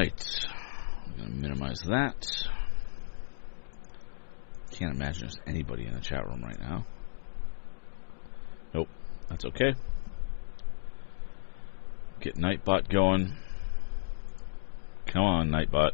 right. I'm going to minimize that. Can't imagine there's anybody in the chat room right now. Nope. That's okay. Get Nightbot going. Come on, Nightbot.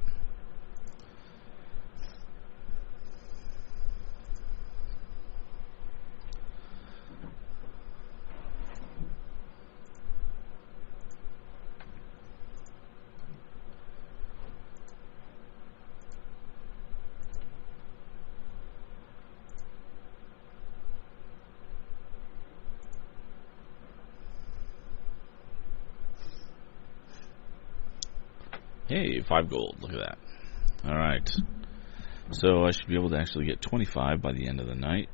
Hey, 5 gold. Look at that. Alright. So I should be able to actually get 25 by the end of the night.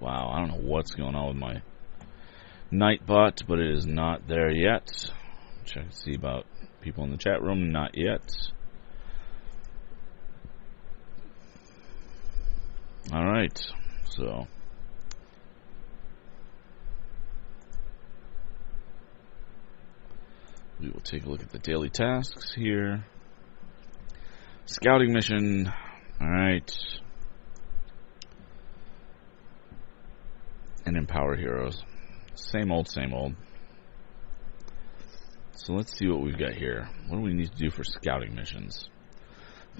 Wow, I don't know what's going on with my Nightbot, but it is not there yet. Check to see about people in the chat room. Not yet. Alright. So we will take a look at the daily tasks here. Scouting mission. Alright. And empower heroes. Same old, same old. So let's see what we've got here. What do we need to do for scouting missions?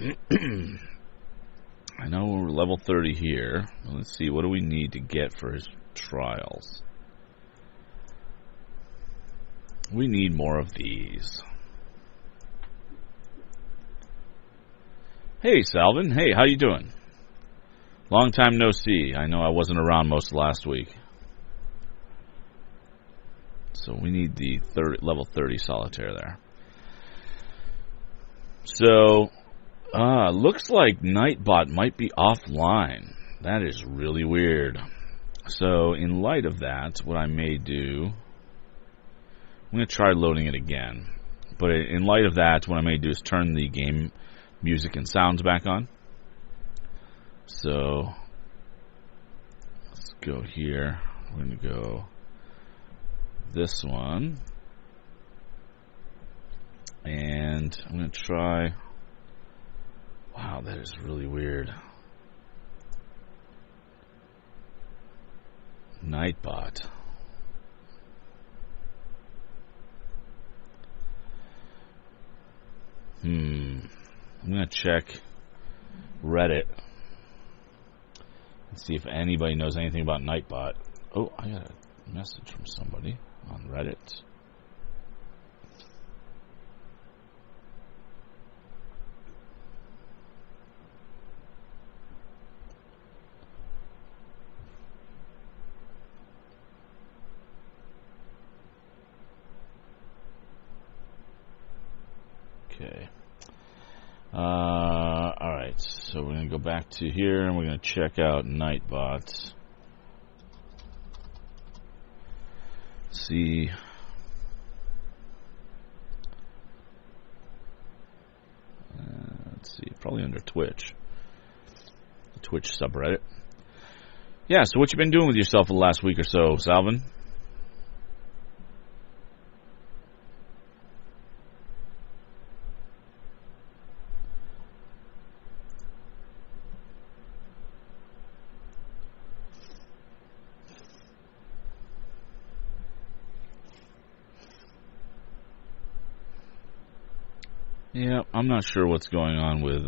I know we're level 30 here. Let's see, what do we need to get for his trials? We need more of these. Hey, Salvin. Hey, how you doing? Long time no see. I know I wasn't around most of last week. So we need the level 30 solitaire there. So, looks like Nightbot might be offline. That is really weird. So, in light of that, what I may do... I'm going to try loading it again. But in light of that, what I may do is turn the game music and sounds back on. So, let's go here. We're going to go this one. And I'm going to try... Wow, that is really weird. Nightbot. I'm going to check Reddit and see if anybody knows anything about Nightbot. Oh, I got a message from somebody on Reddit. Okay. Alright, so we're going to go back to here and we're going to check out Nightbot. See. Let's see, probably under Twitch. The Twitch subreddit. Yeah, so what you been doing with yourself for the last week or so, Salvin? Yeah, I'm not sure what's going on with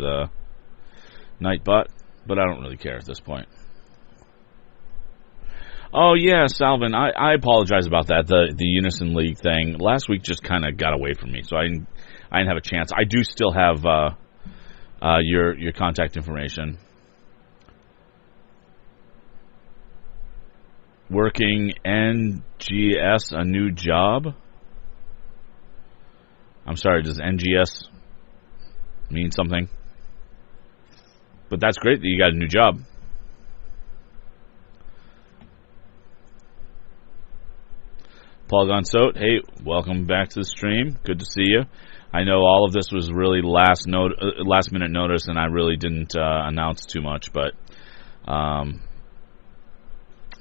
Nightbot, but I don't really care at this point. Oh, yeah, Salvin, I apologize about that, the Unison League thing. Last week just kind of got away from me, so I didn't have a chance. I do still have your contact information. Working NGS a new job? I'm sorry, does NGS mean something? But that's great that you got a new job. Paul Gonsote, hey, welcome back to the stream. Good to see you. I know all of this was really last minute notice, and I really didn't announce too much, but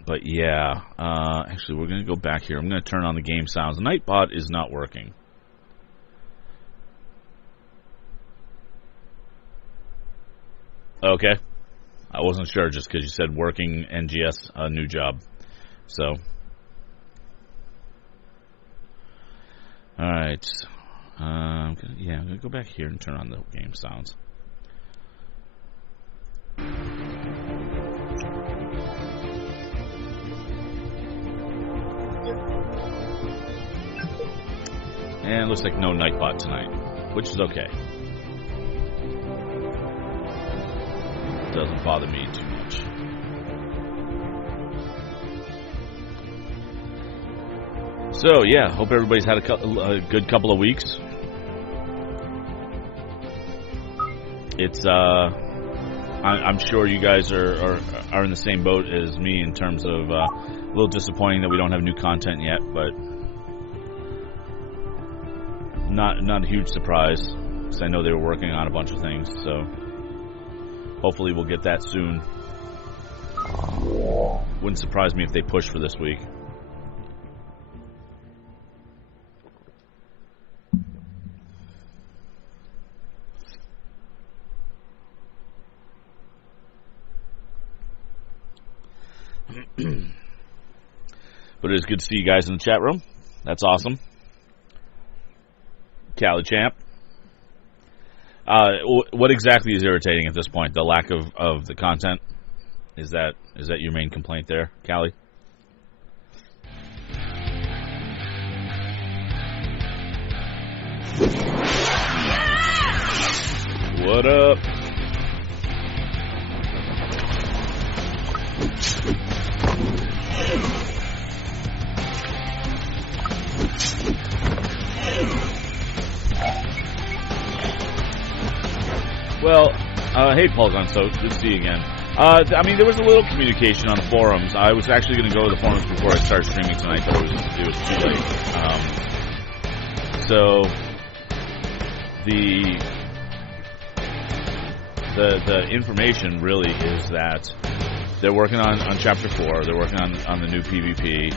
But yeah, actually, we're going to go back here. I'm going to turn on the game sounds. Nightbot is not working. Okay. I wasn't sure just because you said working NGS, a new job. So. All right. I'm going to go back here and turn on the game sounds. And it looks like no Nightbot tonight, which is okay. Doesn't bother me too much. So yeah, hope everybody's had a good couple of weeks. It's I'm sure you guys are in the same boat as me in terms of a little disappointing that we don't have new content yet, but not a huge surprise because I know they were working on a bunch of things. So hopefully we'll get that soon. Wouldn't surprise me if they push for this week. But it is good to see you guys in the chat room. That's awesome. Cali Champ. What exactly is irritating at this point? The lack of the content? Is that your main complaint there, Cali? What up? Well, hey, Paul Gunso, good to see you again. I mean, there was a little communication on the forums. I was actually going to go to the forums before I started streaming tonight, but it was too late. So the information really is that they're working on Chapter 4. They're working on the new PvP.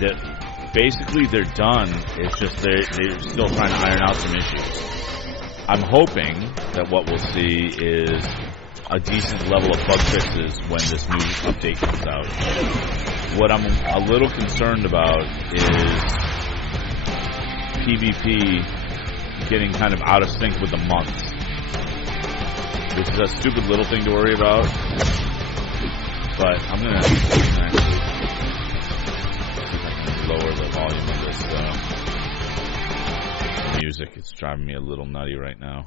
That basically they're done. It's just they're still trying to iron out some issues. I'm hoping that what we'll see is a decent level of bug fixes when this new update comes out. What I'm a little concerned about is PvP getting kind of out of sync with the months. Which is a stupid little thing to worry about. But I'm going to actually see if I can lower the volume of this music. It's driving me a little nutty right now.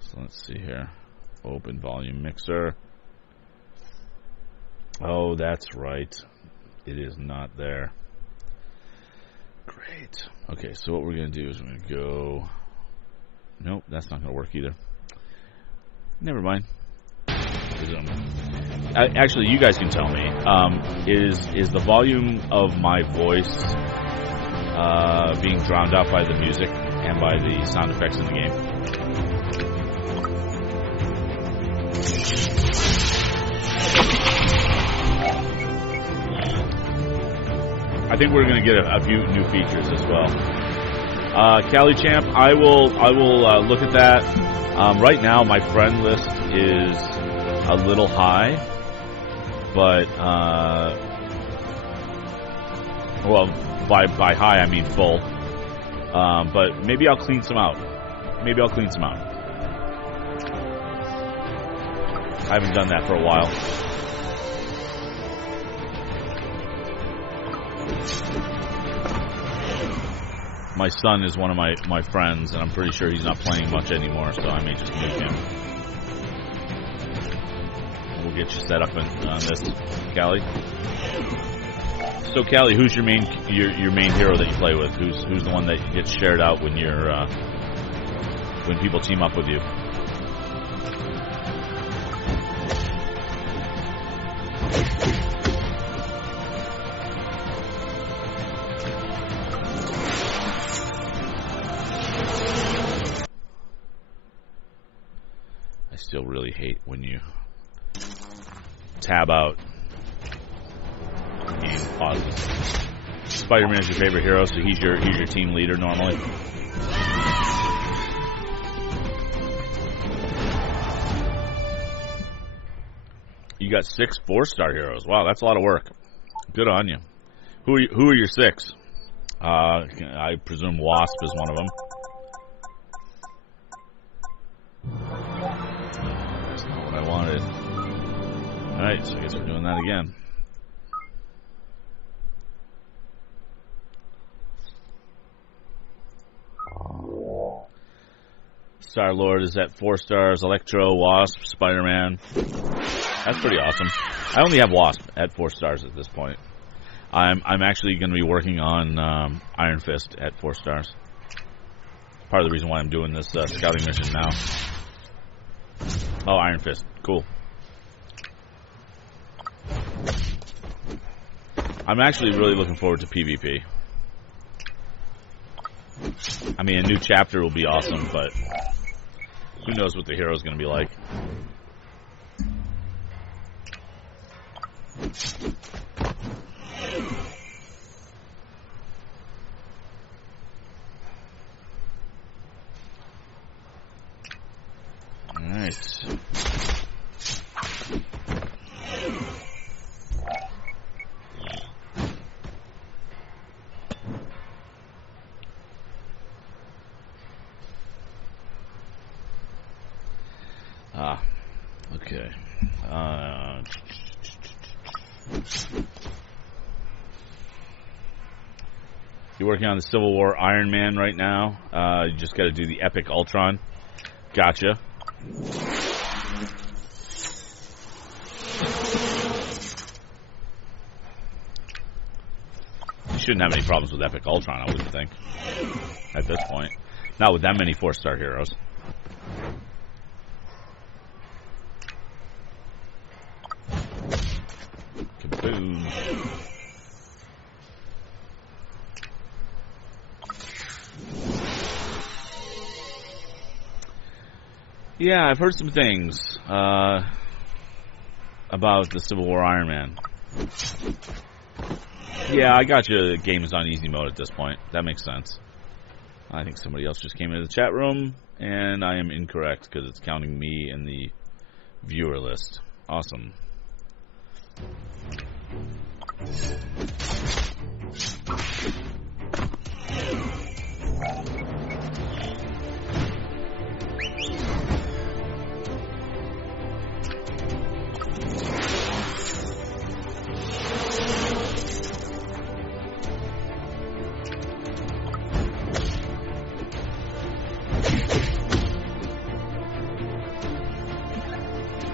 So let's see here. Open volume mixer. Oh, that's right. It is not there. Great. Okay, so what we're going to do is we're going to go... Nope, that's not going to work either. Never mind. Actually, you guys can tell me. Is the volume of my voice being drowned out by the music and by the sound effects in the game? I think we're going to get a few new features as well. Cali Champ, I will look at that. Right now, my friend list is a little high, but well, by high I mean full. But maybe I'll clean some out. I haven't done that for a while. My son is one of my friends, and I'm pretty sure he's not playing much anymore, so I may just mute him. We'll get you set up on this, Callie. So, Callie, who's your main hero that you play with? Who's the one that gets shared out when when people team up with you? I still really hate when you tab out. Game pauses. Spider-Man's your favorite hero, so he's your team leader normally. You got 6 4-star heroes. Wow, that's a lot of work. Good on you. Who are your 6? I presume Wasp is one of them. That's not what I wanted. Alright, so I guess we're doing that again. Star-Lord is at 4 stars. Electro, Wasp, Spider-Man. That's pretty awesome. I only have Wasp at 4 stars at this point. I'm actually going to be working on Iron Fist at 4 stars. Part of the reason why I'm doing this scouting mission now. Oh, Iron Fist. Cool. I'm actually really looking forward to PvP. I mean, a new chapter will be awesome, but who knows what the hero's going to be like. Alright. Okay. You're working on the Civil War Iron Man right now. You just got to do the Epic Ultron. Gotcha. You shouldn't have any problems with Epic Ultron, I wouldn't think. At this point. Not with that many 4-star heroes. Kaboom. Yeah, I've heard some things about the Civil War Iron Man. Yeah, I got you. The game is on easy mode at this point. That makes sense. I think somebody else just came into the chat room, and I am incorrect because it's counting me in the viewer list. Awesome.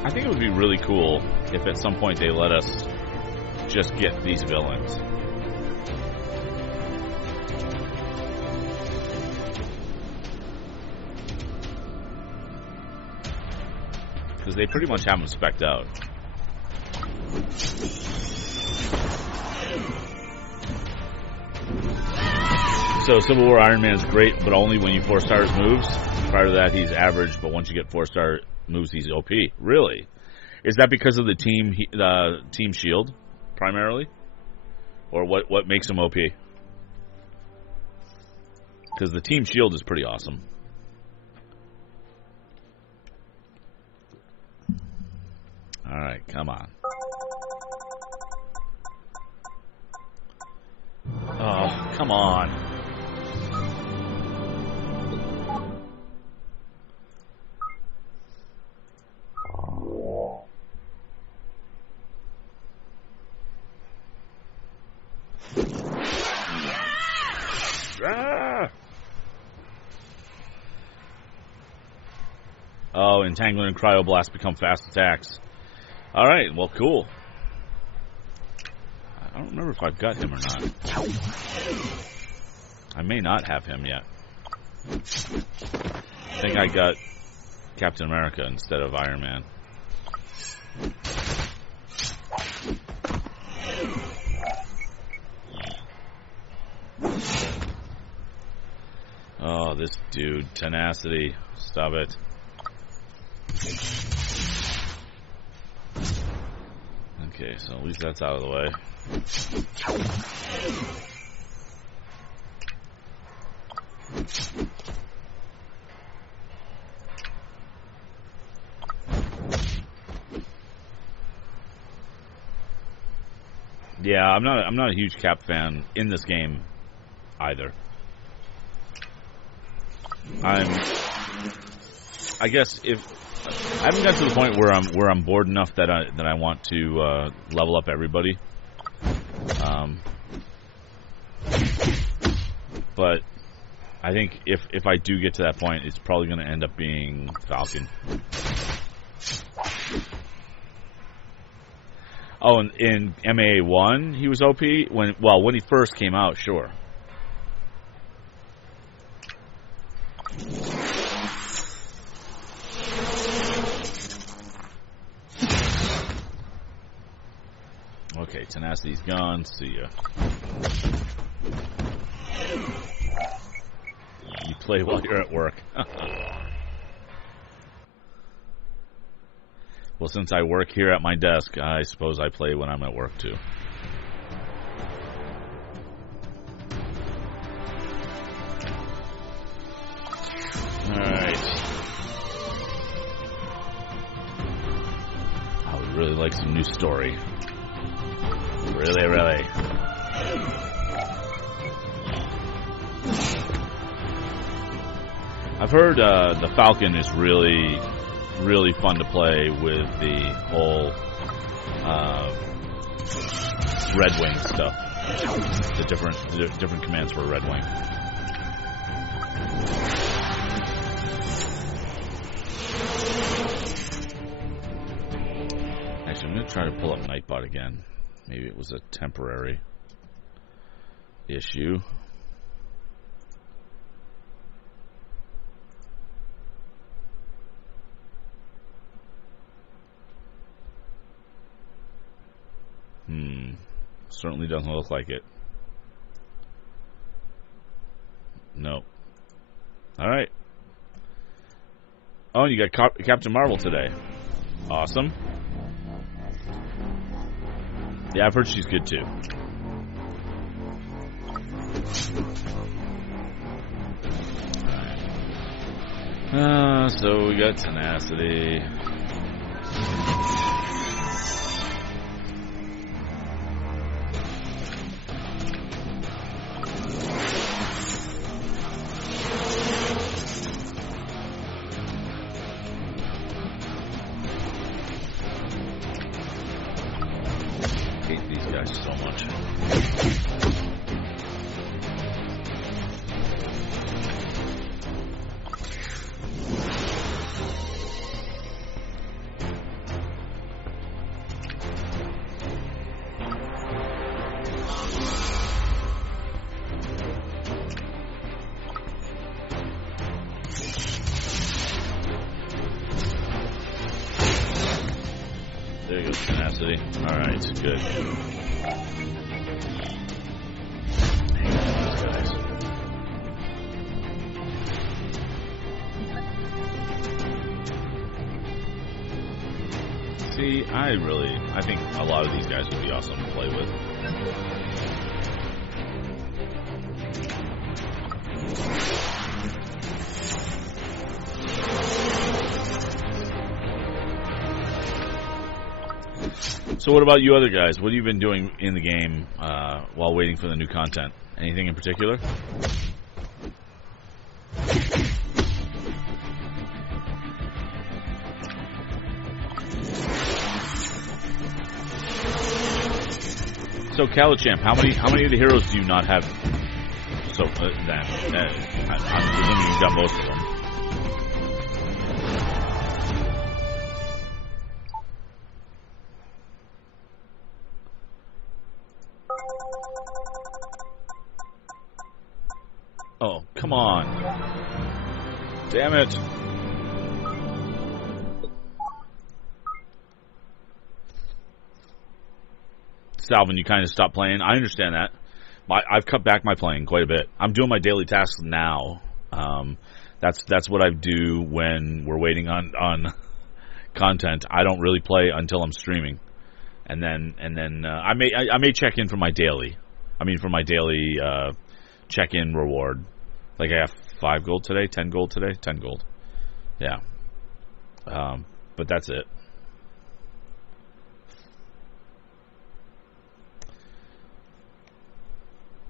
I think it would be really cool if at some point they let us just get these villains. Because they pretty much have them spec'd out. So Civil War Iron Man is great, but only when you 4 stars moves. Prior to that, he's average, but once you get 4-star moves, he's OP. Really? Is that because of the team shield, primarily? Or what makes him OP? Because the team shield is pretty awesome. Alright, come on. Oh, come on. Oh, Entanglement and Cryoblast become fast attacks. Alright, well, cool. I don't remember if I've got him or not. I may not have him yet. I think I got Captain America instead of Iron Man. Oh, this dude. Tenacity. Stop it. Okay, so at least that's out of the way. Yeah, I'm not a huge cap fan in this game either. I guess if I haven't got to the point where I'm bored enough that I want to level up everybody. But I think if I do get to that point, it's probably going to end up being Falcon. Oh, and in MAA1, he was OP when he first came out, sure. Okay, Tenacity's gone. See ya. You play while you're at work. Well, since I work here at my desk, I suppose I play when I'm at work, too. Alright. I would really like some new story. Really, really. I've heard the Falcon is really fun to play with the whole Red Wing stuff. The different commands for Red Wing. Actually, I'm going to try to pull up Nightbot again. Maybe it was a temporary issue. Certainly doesn't look like it. Nope. Alright. Oh, and you got Captain Marvel today. Awesome. Yeah, I've heard she's good too. So we got Tenacity. There goes Tenacity. Alright, good. See, I think a lot of these guys would be awesome to play with. So what about you other guys? What have you been doing in the game while waiting for the new content? Anything in particular? So Calichamp, how many of the heroes do you not have? So then, I'm presuming you've got most of them. Oh, come on. Damn it. Salvin, you kind of stopped playing. I understand that. I've cut back my playing quite a bit. I'm doing my daily tasks now. That's what I do when we're waiting on content. I don't really play until I'm streaming. and then I may check in for my daily. I mean, for my daily check-in reward. Like I have 5 gold today, 10 gold today, 10 gold. Yeah. But that's it.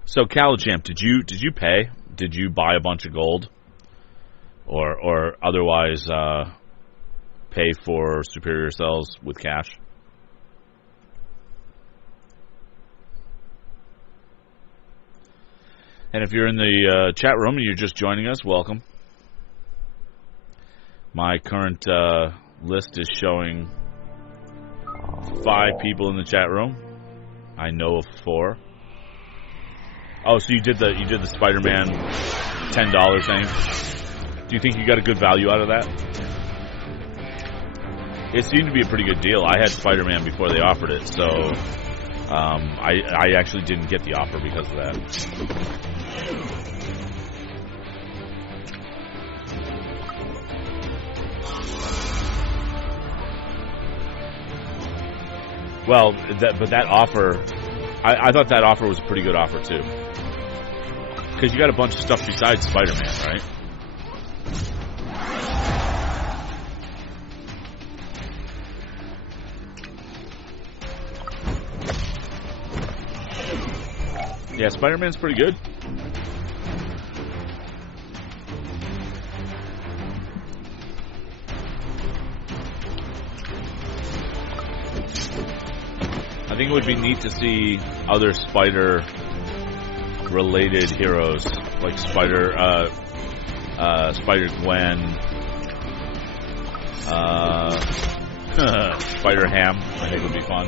So Calichamp, did you pay? Did you buy a bunch of gold, or otherwise pay for superior cells with cash? And if you're in the chat room and you're just joining us, welcome. My current list is showing 5 people in the chat room. I know of 4. Oh, so you did the Spider-Man $10 thing. Do you think you got a good value out of that? It seemed to be a pretty good deal. I had Spider-Man before they offered it, so I actually didn't get the offer because of that. Well, but that offer, I thought that offer was a pretty good offer too, because you got a bunch of stuff besides Spider-Man, right? Yeah, Spider-Man's pretty good. I think it would be neat to see other Spider-related heroes, like Spider-Gwen, Spider-Ham. I think would be fun.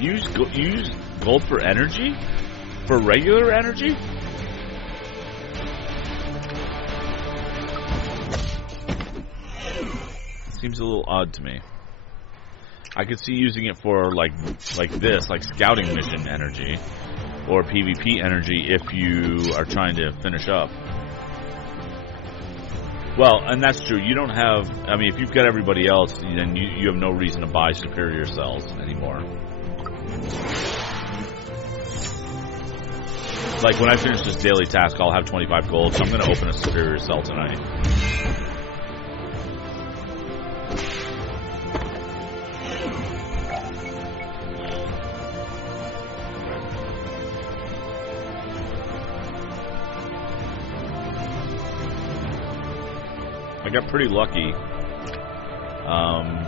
Use gold for energy? For regular energy? Seems a little odd to me. I could see using it for like this, like scouting mission energy or PvP energy if you are trying to finish up. Well, and that's true. You don't have, I mean, if you've got everybody else, then you have no reason to buy superior cells anymore. Like when I finish this daily task, I'll have 25 gold, so I'm going to open a superior cell tonight. I got pretty lucky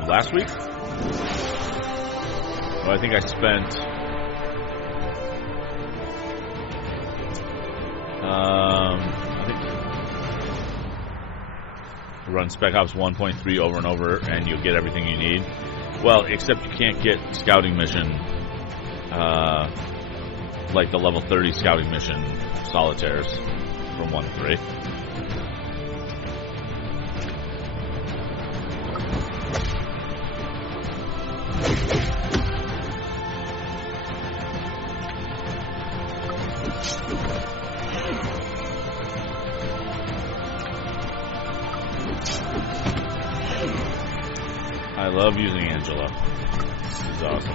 last week. Well, I think I spent run Spec Ops 1.3 over and over, and you'll get everything you need. Well, except you can't get scouting mission, like the level 30 scouting mission solitaires from 1 to 3. I love using Angela. She's awesome.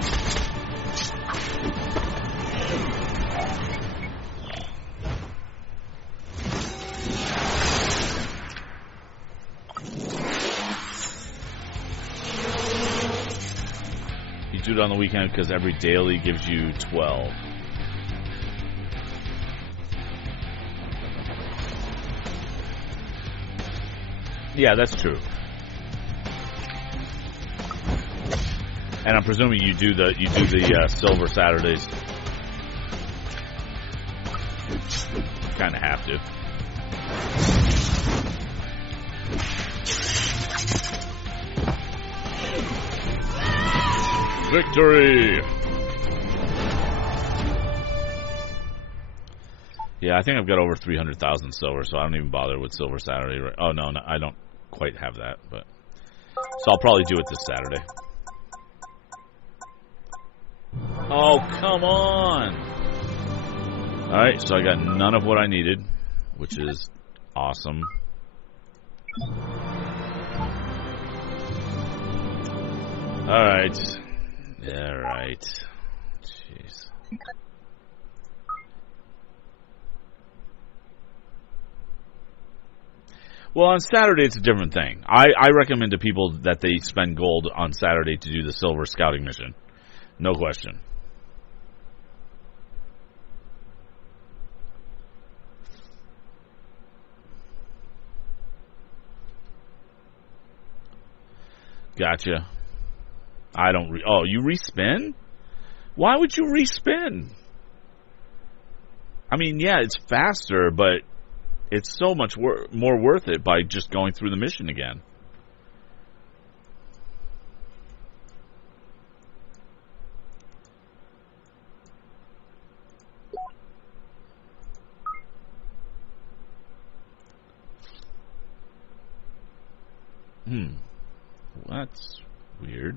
You do it on the weekend because every daily gives you 12. Yeah, that's true. And I'm presuming you do the silver Saturdays. Kind of have to. Victory! Yeah, I think I've got over 300,000 silver, so I don't even bother with silver Saturday. Oh no, I don't quite have that, but so I'll probably do it this Saturday. Oh, come on! Alright, so I got none of what I needed, which is awesome. Alright. Yeah, right. Jeez. Well, on Saturday, it's a different thing. I recommend to people that they spend gold on Saturday to do the silver scouting mission. No question. Gotcha. I don't... oh, you respin? Why would you respin? I mean, yeah, it's faster, but it's so much more worth it by just going through the mission again. That's weird.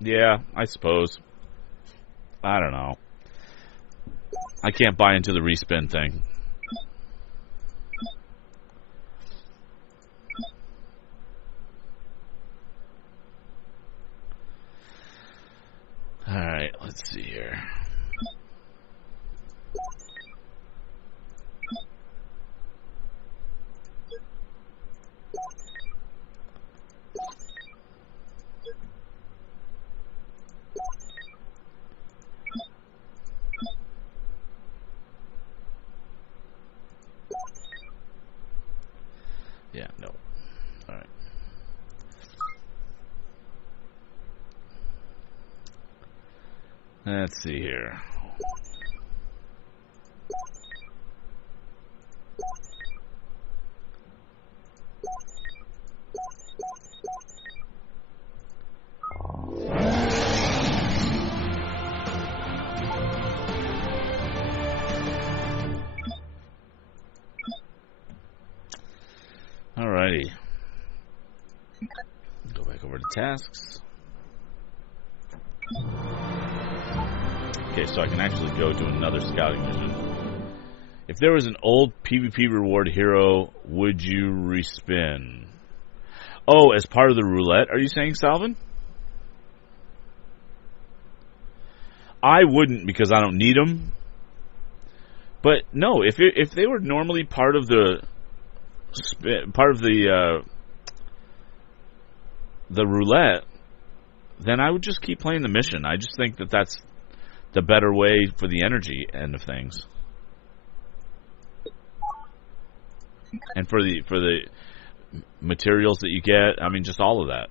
Yeah, I suppose. I don't know. I can't buy into the respin thing. Alright, let's see here. Yeah, no. Alright. Let's see here. Alrighty. Go back over to tasks. Okay, so I can actually go to another scouting mission. If there was an old PvP reward hero, would you respin? Oh, as part of the roulette, are you saying, Salvin? I wouldn't because I don't need them. But no, if they were normally part of the roulette, then I would just keep playing the mission. I just think that that's the better way for the energy end of things, and for the materials that you get. I mean, just all of that.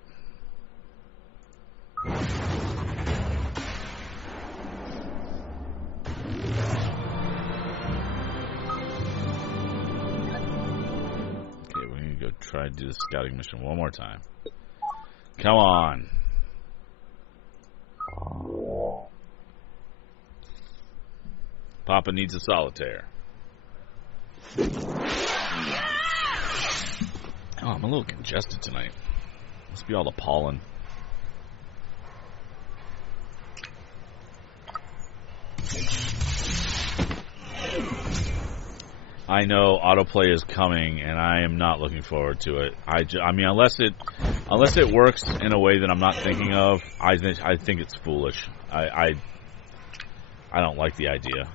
Try to do the scouting mission one more time. Come on. Papa needs a solitaire. Oh, I'm a little congested tonight. Must be all the pollen. I know autoplay is coming, and I am not looking forward to it. I mean, unless it works in a way that I'm not thinking of, I think it's foolish. I don't like the idea.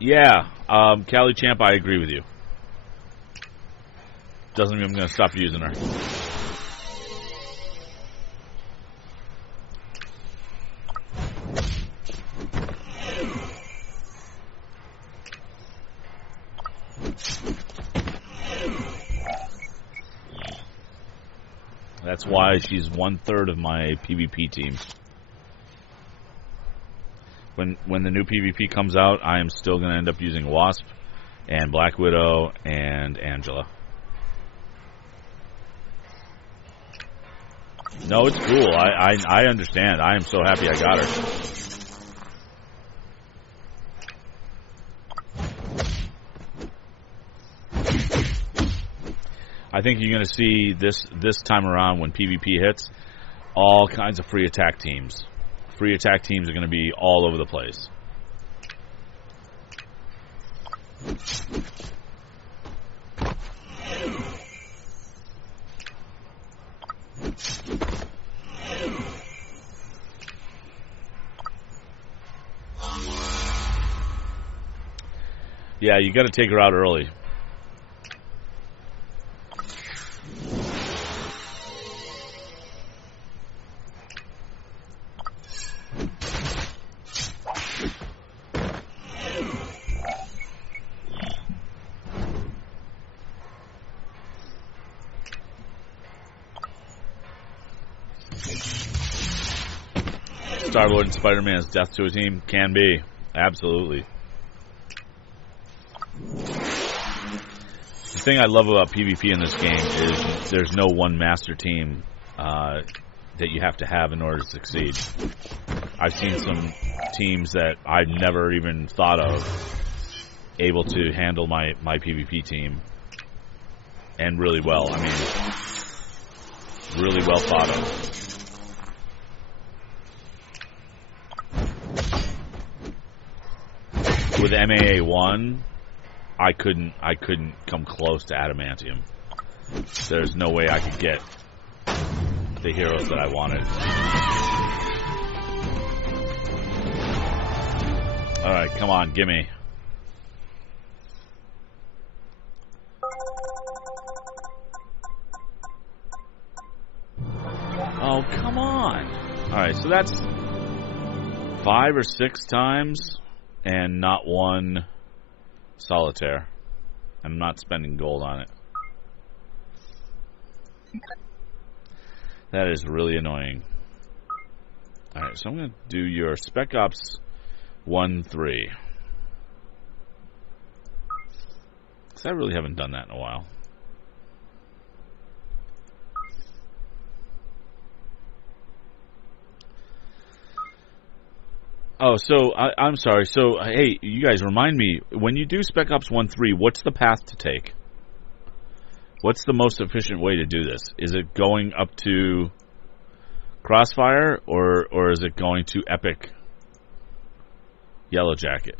Yeah, Callie Champ, I agree with you. Doesn't mean I'm going to stop using her. That's why she's 1/3 of my PvP team. When the new PvP comes out, I am still going to end up using Wasp and Black Widow and Angela. No, it's cool. I understand. I am so happy I got her. I think you're going to see this time around when PvP hits, all kinds of free attack teams. Free attack teams are going to be all over the place. Yeah, you got to take her out early. Star-Lord and Spider-Man's death to a team? Can be. Absolutely. The thing I love about PvP in this game is there's no one master team that you have to have in order to succeed. I've seen some teams that I've never even thought of able to handle my PvP team. And really well. I mean, really well thought of. With MAA2, I couldn't come close to Adamantium. There's no way I could get the heroes that I wanted. Alright, come on, gimme. Oh, come on. Alright, so that's 5 or 6 times. And not one solitaire. I'm not spending gold on it. That is really annoying. Alright, so I'm going to do your Spec Ops 1-3. Because I really haven't done that in a while. Oh, so I'm sorry. So, hey, you guys, remind me, when you do Spec Ops 1-3, what's the path to take? What's the most efficient way to do this? Is it going up to Crossfire, or is it going to Epic Yellow Jacket?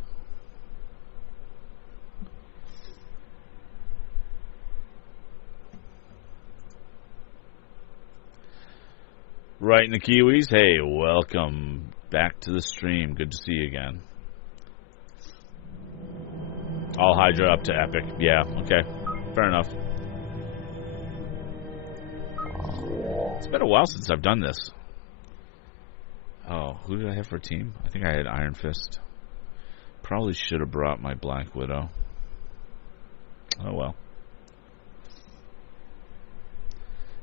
Right in the Kiwis. Hey, welcome back to the stream. Good to see you again. All Hydra up to Epic. Yeah, okay. Fair enough. It's been a while since I've done this. Oh, who did I have for a team? I think I had Iron Fist. Probably should have brought my Black Widow. Oh well.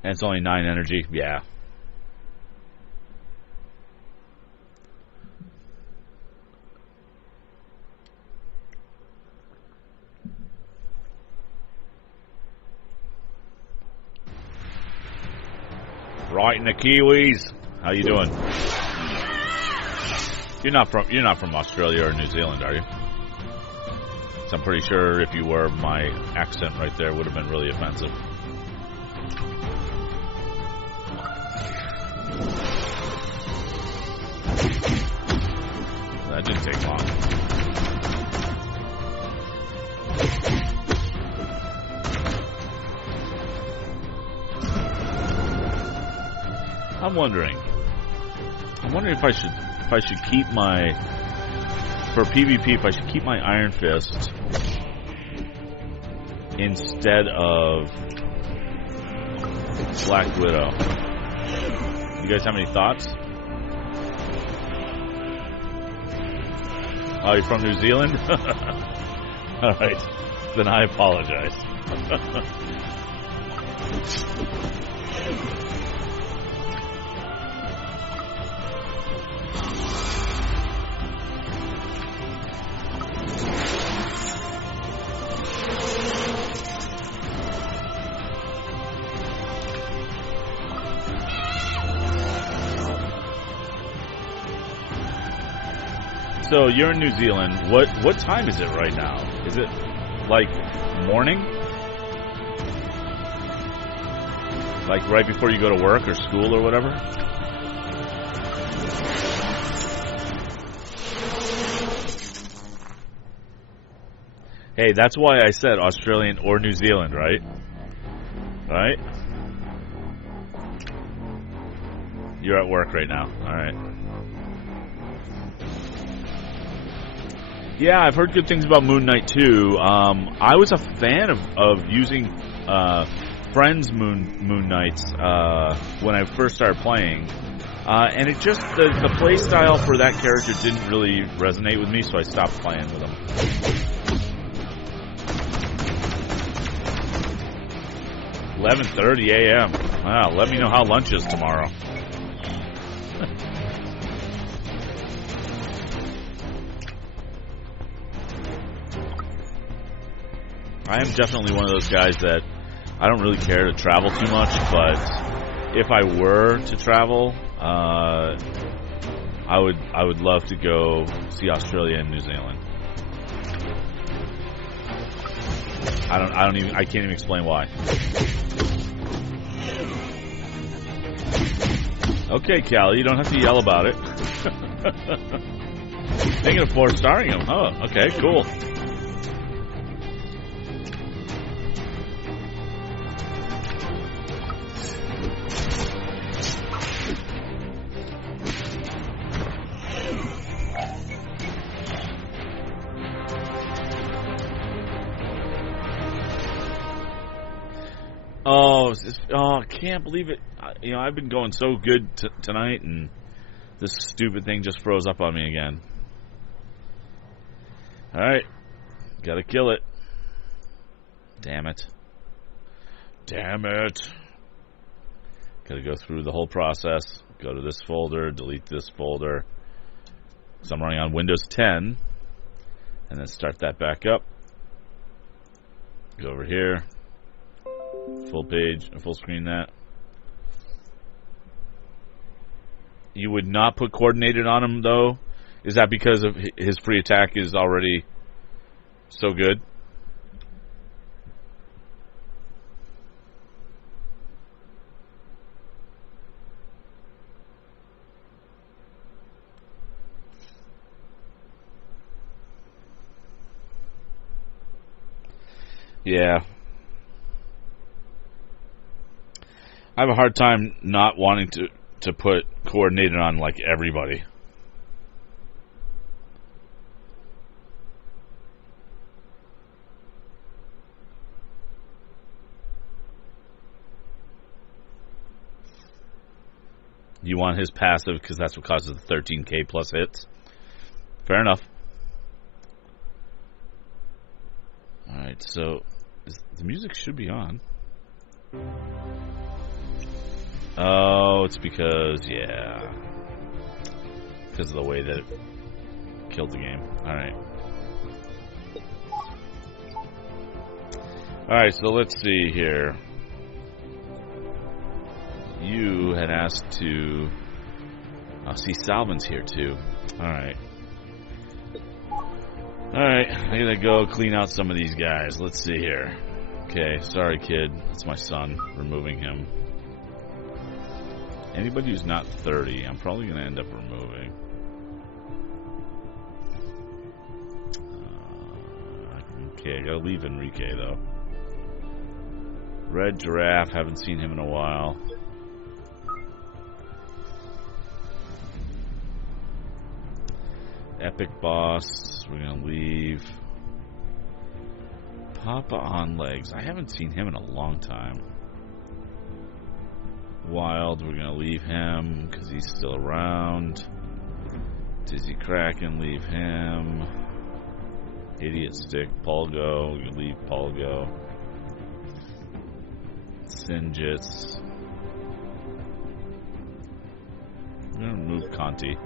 And it's only 9 energy. Yeah. Right in the Kiwis. How you doing? You're not from Australia or New Zealand, are you? So I'm pretty sure if you were, my accent right there would have been really offensive. That didn't take long. I'm wondering if I should keep my, for PvP, if I should keep my Iron Fist instead of Black Widow. You guys have any thoughts? Oh, you're from New Zealand? Alright, then I apologize. So you're in New Zealand. What time is it right now? Is it like morning? Like right before you go to work or school or whatever? Hey, that's why I said Australian or New Zealand, right? Right? You're at work right now. All right. Yeah, I've heard good things about Moon Knight too. I was a fan of using Friends Moon Knights when I first started playing, and it just the play style for that character didn't really resonate with me, so I stopped playing with him. 11:30 a.m. Wow, let me know how lunch is tomorrow. I am definitely one of those guys that I don't really care to travel too much, but if I were to travel, I would love to go see Australia and New Zealand. I can't even explain why. Okay, Callie, you don't have to yell about it. Thinking of 4-starring him. Oh, okay, cool. I can't believe it. I've been going so good tonight, and this stupid thing just froze up on me again. Alright. Gotta kill it. Damn it. Damn it. Gotta go through the whole process. Go to this folder, delete this folder. So I'm running on Windows 10. And then start that back up. Go over here. Full page, full screen that. You would not put coordinated on him, though? Is that because of his free attack is already so good? Yeah. I have a hard time not wanting to put coordinated on like everybody. You want his passive because that's what causes the 13k plus hits. Fair enough. Alright, so the music should be on. Oh, it's because, yeah. Because of the way that it killed the game. Alright. Alright, so let's see here. You had asked to... Oh, see, Salvin's here too. Alright. Alright, I gotta go clean out some of these guys. Let's see here. Okay, sorry kid. That's my son. Removing him. Anybody who's not 30, I'm probably gonna end up removing. Okay, I gotta leave Enrique though. Red Giraffe, haven't seen him in a while. Epic Boss, we're gonna leave. Papa on Legs, I haven't seen him in a long time. Wild, we're gonna leave him because he's still around. Dizzy Kraken, leave him. Idiot Stick, Polgo, we're gonna leave Polgo. Sinjits. I'm gonna remove Conti.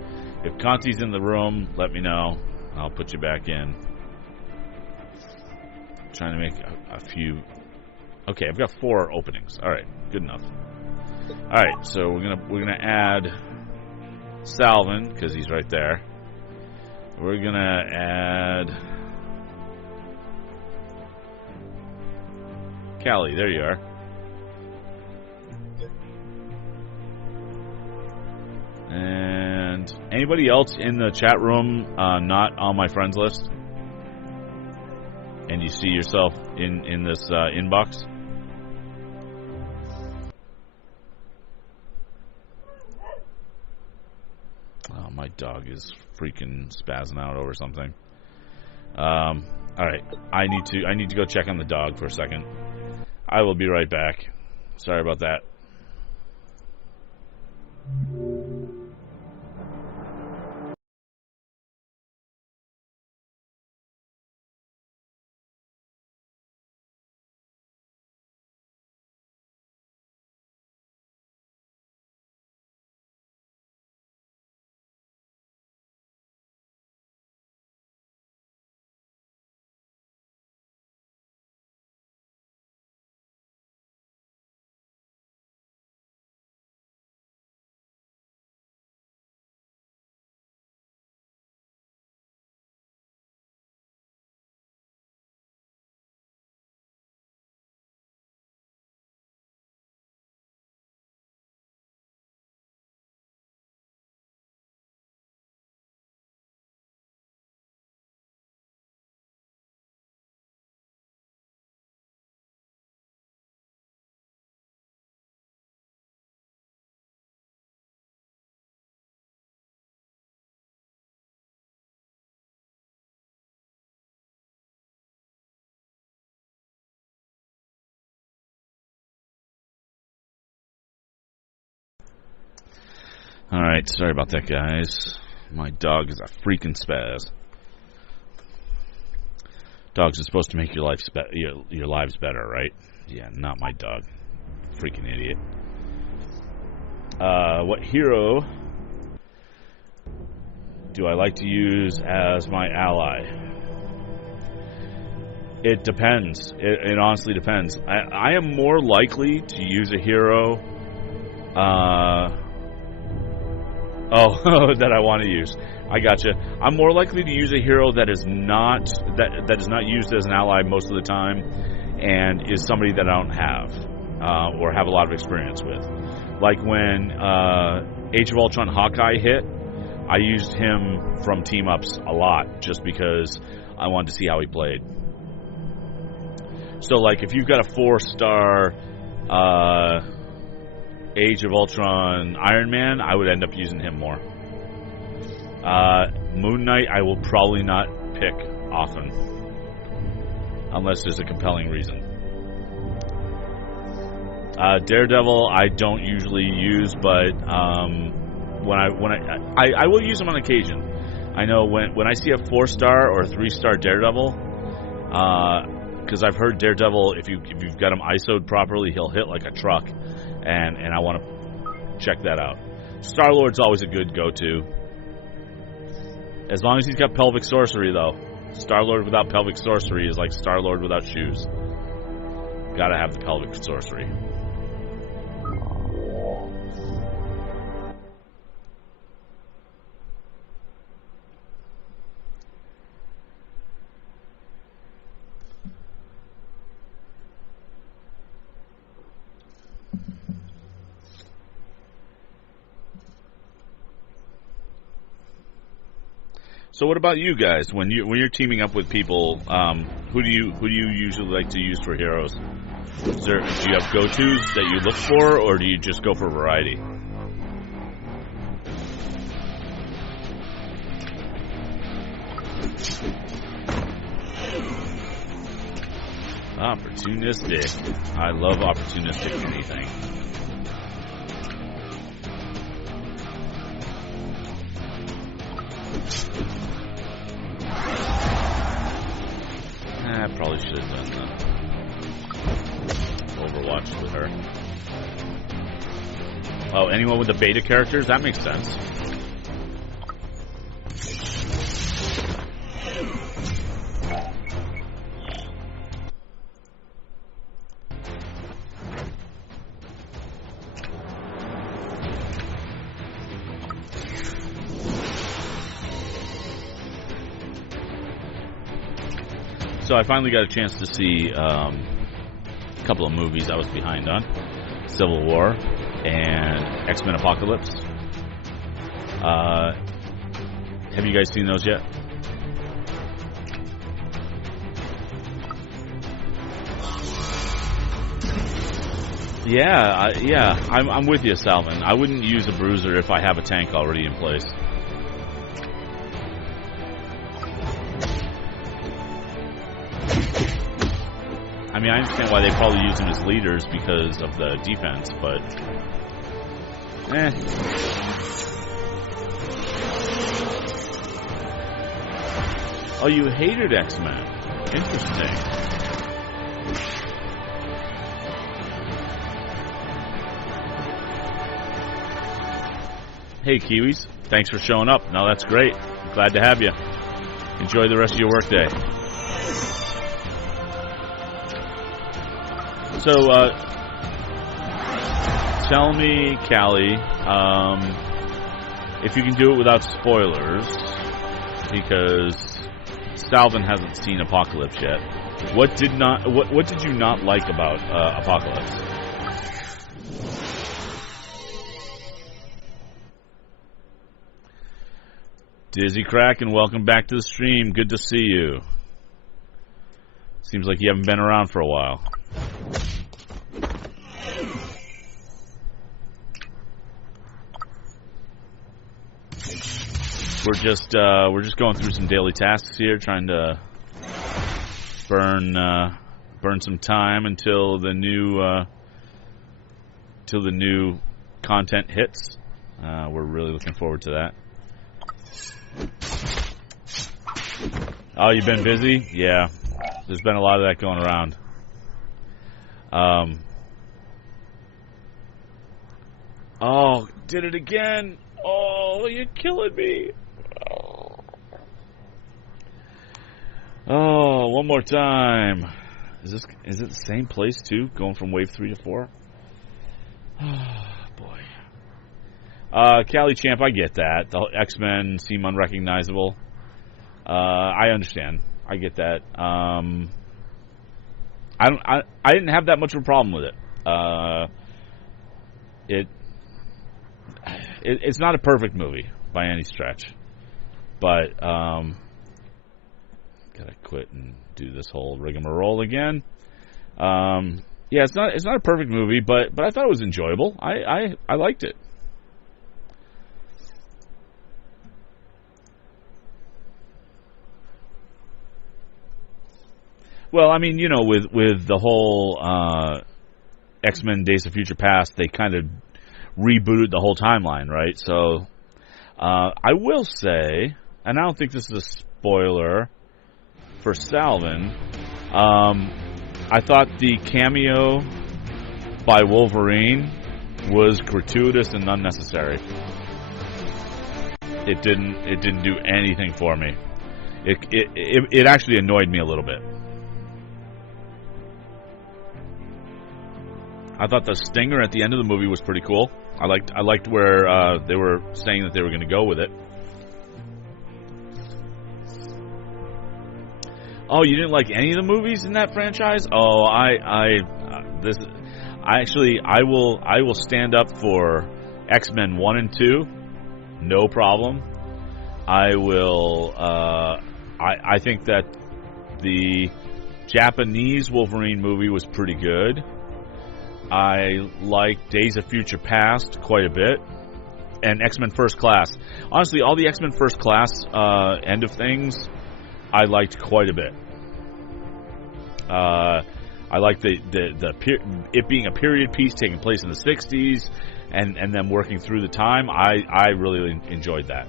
If Conti's in the room, let me know. I'll put you back in. I'm trying to make a few. Okay, I've got 4 openings. All right, good enough. All right, so we're gonna add Salvin because he's right there. We're gonna add Callie. There you are. Anybody else in the chat room not on my friends list? And you see yourself in this inbox? Oh, my dog is freaking spazzing out over something. All right, I need to go check on the dog for a second. I will be right back. Sorry about that. Alright, sorry about that, guys. My dog is a freaking spaz. Dogs are supposed to make your lives better, right? Yeah, not my dog. Freaking idiot. What hero do I like to use as my ally? It depends. It honestly depends. I am more likely to use a hero that I want to use. I gotcha. I'm more likely to use a hero that is not used as an ally most of the time, and is somebody that I don't have or have a lot of experience with. Like when Age of Ultron Hawkeye hit, I used him from team ups a lot just because I wanted to see how he played. So, like, if you've got a 4-star Age of Ultron Iron Man, I would end up using him more. Moon Knight, I will probably not pick often, unless there's a compelling reason. Daredevil, I don't usually use, but when I will use him on occasion. I know when I see a 4-star or a 3-star Daredevil, because I've heard Daredevil, if you've got him ISO'd properly, he'll hit like a truck, and I want to check that out. Star-Lord's always a good go-to. As long as he's got pelvic sorcery, though. Star-Lord without pelvic sorcery is like Star-Lord without shoes. Gotta have the pelvic sorcery. So what about you guys? When you're teaming up with people, who do you usually like to use for heroes? Do you have go-tos that you look for, or do you just go for variety? Opportunistic. I love opportunistic anything. I probably should have done Overwatch with her. Oh, anyone with the beta characters? That makes sense. So I finally got a chance to see a couple of movies I was behind on. Civil War and X-Men Apocalypse. Have you guys seen those yet? Yeah, I'm with you, Salvin. I wouldn't use a bruiser if I have a tank already in place. I mean, I understand why they probably use them as leaders because of the defense, but Oh, you hated X-Men. Interesting. Hey, Kiwis. Thanks for showing up. No, that's great. Glad to have you. Enjoy the rest of your workday. So, tell me, Callie, if you can do it without spoilers, because Salvin hasn't seen Apocalypse yet. What did you not like about Apocalypse? Dizzy Crack, and welcome back to the stream. Good to see you. Seems like you haven't been around for a while. We're just going through some daily tasks here, trying to burn some time until the new content hits. We're really looking forward to that. Oh, you've been busy? Yeah, there's been a lot of that going around. Oh, did it again? Oh, you're killing me. Oh, one more time. Is it the same place too? Going from wave 3 to 4? Oh, boy. Callie Champ, I get that. The X-Men seem unrecognizable. I understand. I get that. I didn't have that much of a problem with it. It's not a perfect movie by any stretch, but gotta quit and do this whole rigmarole again. Yeah, it's not a perfect movie, but I thought it was enjoyable. I liked it. Well, I mean, you know, with the whole X-Men Days of Future Past, they kind of rebooted the whole timeline, right? So I will say, and I don't think this is a spoiler for Salvin, I thought the cameo by Wolverine was gratuitous and unnecessary. It didn't do anything for me. It actually annoyed me a little bit. I thought the stinger at the end of the movie was pretty cool. I liked where they were saying that they were going to go with it. Oh, you didn't like any of the movies in that franchise? Oh, I will stand up for X-Men 1 and 2. No problem. I will. I think that the Japanese Wolverine movie was pretty good. I like Days of Future Past quite a bit, and X-Men First Class. Honestly, all the X-Men First Class end of things, I liked quite a bit. I like it being a period piece taking place in the 60s, and them working through the time. I really enjoyed that.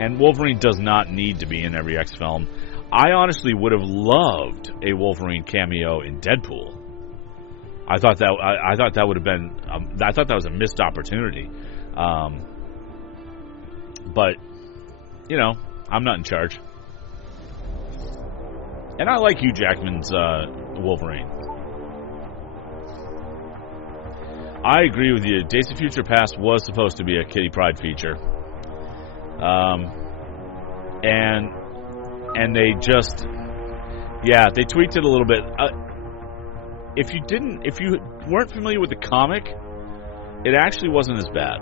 And Wolverine does not need to be in every X film. I honestly would have loved a Wolverine cameo in Deadpool. I thought that would have been. I thought that was a missed opportunity. But you know, I'm not in charge. And I like Hugh Jackman's Wolverine. I agree with you. Days of Future Past was supposed to be a Kitty Pryde feature. And they just, they tweaked it a little bit. If you weren't familiar with the comic, it actually wasn't as bad.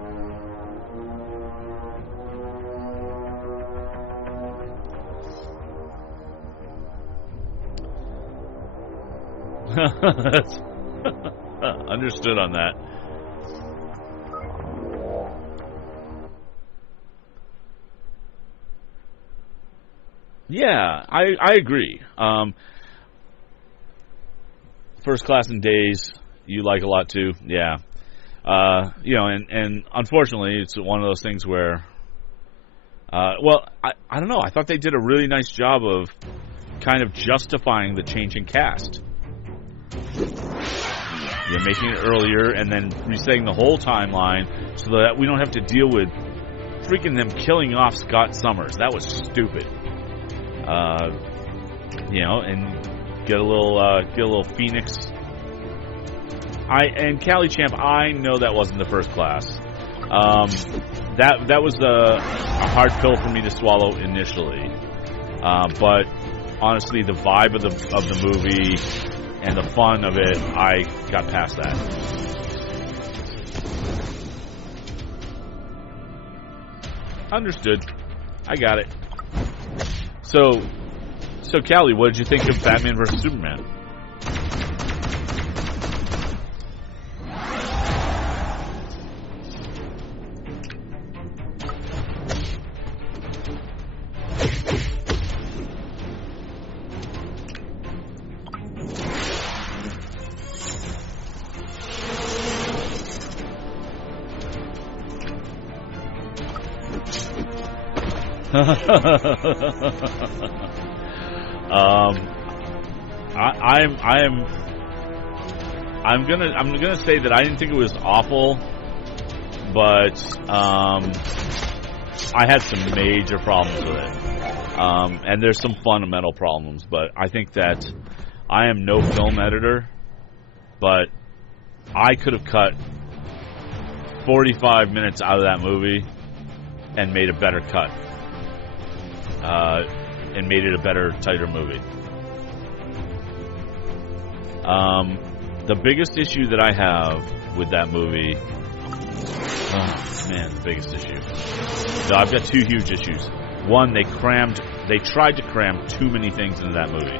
Understood on that. Yeah, I agree. First Class in Days, you like a lot too. Yeah. And unfortunately, it's one of those things where, I don't know. I thought they did a really nice job of kind of justifying the changing cast. Making it earlier and then resetting the whole timeline so that we don't have to deal with freaking them killing off Scott Summers. That was stupid. And get a little Phoenix. And Callie Champ, I know that wasn't the First Class. That was a hard pill for me to swallow initially. But honestly, the vibe of the movie and the fun of it, I got past that. Understood. I got it. So Callie, what did you think of Batman vs. Superman? I'm gonna say that I didn't think it was awful, but I had some major problems with it, and there's some fundamental problems. But I think that I am no film editor, but I could have cut 45 minutes out of that movie and made a better cut. And made it a better, tighter movie. The biggest issue that I have with that movie, the biggest issue. So I've got two huge issues. One, they tried to cram too many things into that movie.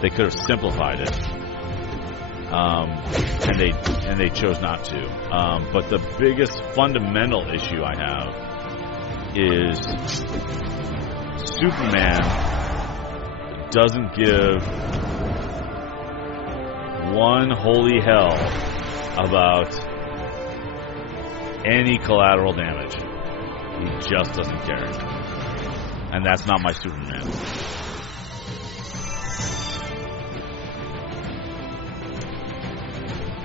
They could have simplified it, and they chose not to. But the biggest fundamental issue I have is Superman doesn't give one holy hell about any collateral damage. He just doesn't care. And that's not my Superman.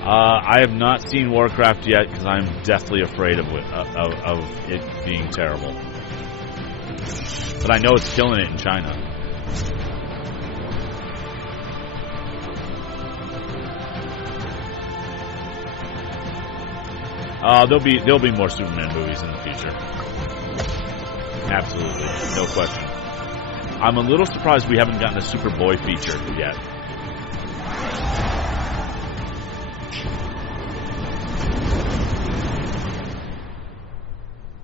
I have not seen Warcraft yet because I'm deathly afraid of it being terrible. But I know it's killing it in China. There'll be more Superman movies in the future. Absolutely, no question. I'm a little surprised we haven't gotten a Superboy feature yet.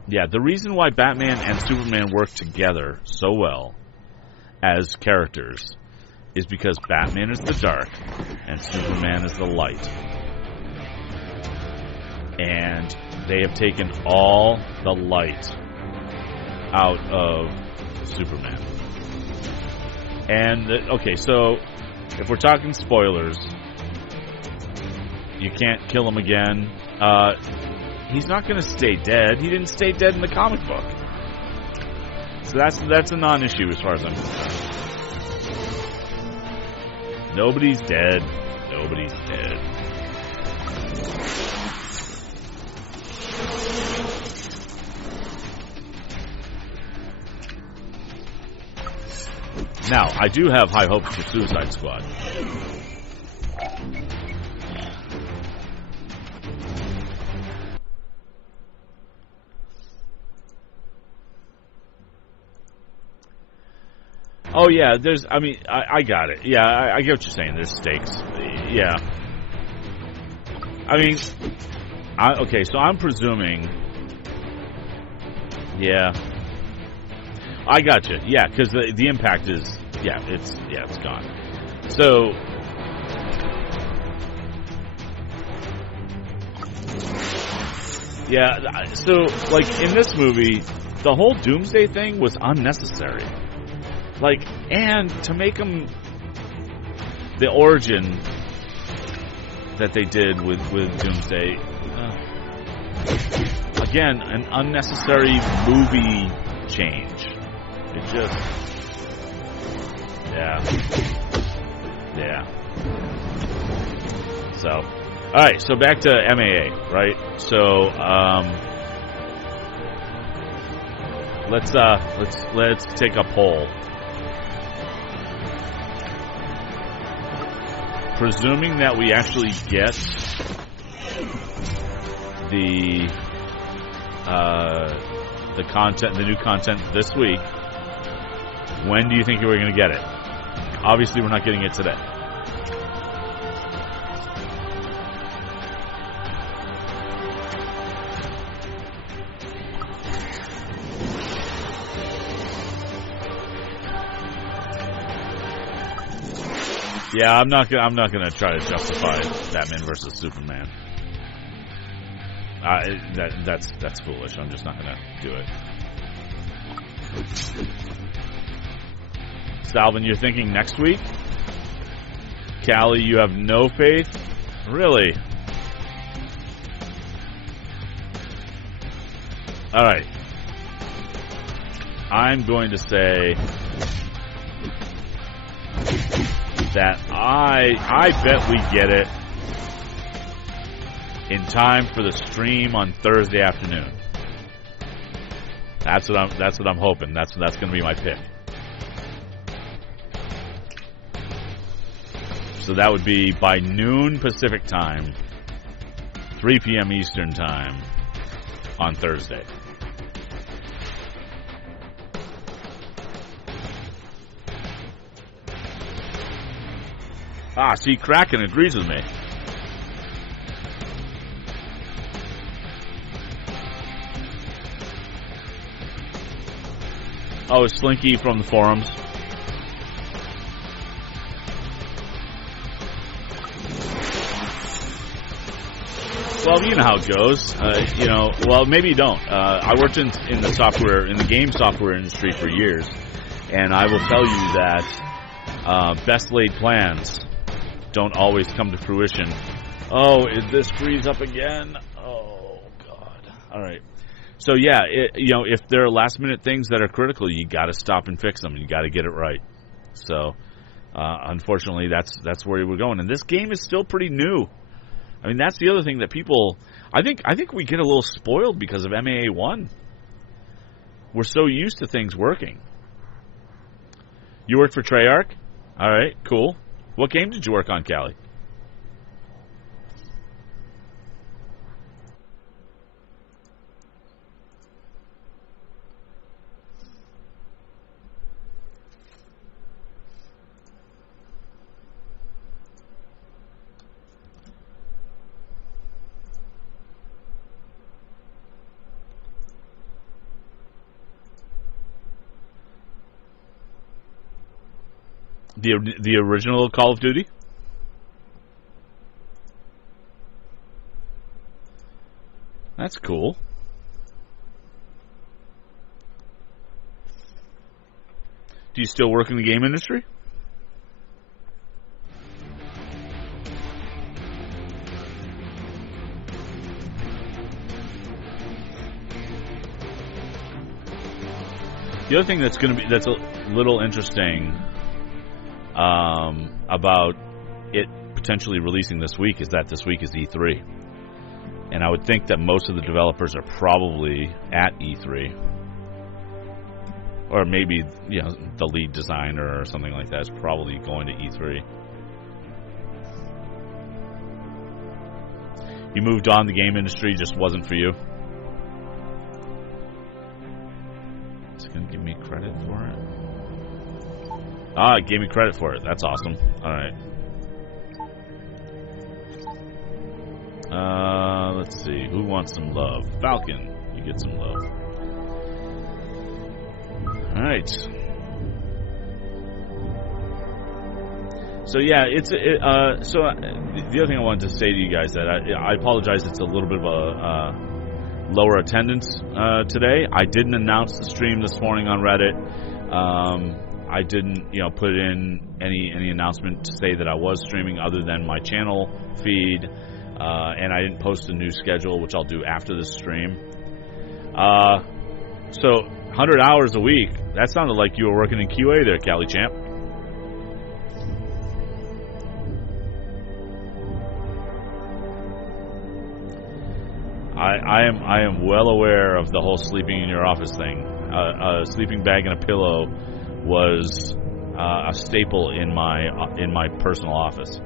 Yeah, the reason why Batman and Superman work together so well as characters is because Batman is the dark and Superman is the light. And they have taken all the light out of Superman. And, so if we're talking spoilers, you can't kill him again. He's not going to stay dead. He didn't stay dead in the comic book. So that's a non-issue as far as I'm concerned. Nobody's dead. Nobody's dead. Now, I do have high hopes for Suicide Squad. Oh, yeah, I got it. Yeah, I get what you're saying. There's stakes. Yeah. So I'm presuming... Yeah. I got you. Yeah, because the impact is... it's gone. So, Yeah, so, like, in this movie, the whole Doomsday thing was unnecessary. Like, and to make him the origin that they did with Doomsday, again, an unnecessary movie change. It just, yeah. So, all right. So back to MAA, right? So, let's take a poll. Presuming that we actually get the content, the new content this week, when do you think we're going to get it? Obviously, we're not getting it today. Yeah, I'm not gonna try to justify Batman versus Superman. That's foolish. I'm just not gonna do it. Salvin, you're thinking next week? Callie, you have no faith? Really? All right. I'm going to say that I bet we get it in time for the stream on Thursday afternoon. That's what I'm hoping. That's going to be my pick. So that would be by noon Pacific time, 3 p.m. Eastern time on Thursday. See, Kraken agrees with me. Oh, Slinky from the forums. Well, you know how it goes. Well, maybe you don't. I worked in the game software industry for years, and I will tell you that best laid plans don't always come to fruition. Oh, is this freeze up again? Oh, God. All right. So, yeah, if there are last-minute things that are critical, you got to stop and fix them. You got to get it right. So, unfortunately, that's where we're going. And this game is still pretty new. I mean, that's the other thing that people... I think we get a little spoiled because of MAA1. We're so used to things working. You worked for Treyarch? All right, cool. What game did you work on, Callie? The original Call of Duty? That's cool. Do you still work in the game industry? The other thing that's a little interesting about it potentially releasing this week is that this week is E3. And I would think that most of the developers are probably at E3. Or maybe, the lead designer or something like that is probably going to E3. You moved on, the game industry just wasn't for you. Is it going to give me credit for it? It gave me credit for it. That's awesome. Alright. Let's see. Who wants some love? Falcon, you get some love. Alright. So, yeah, so the other thing I wanted to say to you guys that I apologize, it's a little bit of lower attendance today. I didn't announce the stream this morning on Reddit. I didn't, put in any announcement to say that I was streaming other than my channel feed, and I didn't post a new schedule, which I'll do after the stream. So 100 hours a week. That sounded like you were working in QA there, Cali Champ. I am well aware of the whole sleeping in your office thing. A sleeping bag and a pillow was a staple in my personal office.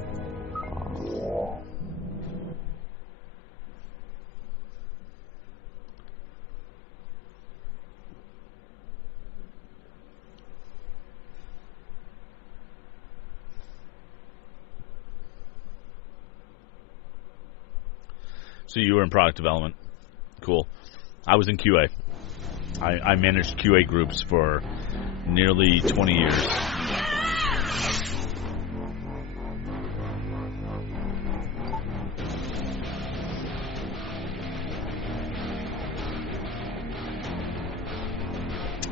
So you were in product development. Cool. I was in QA. I managed QA groups for nearly 20 years.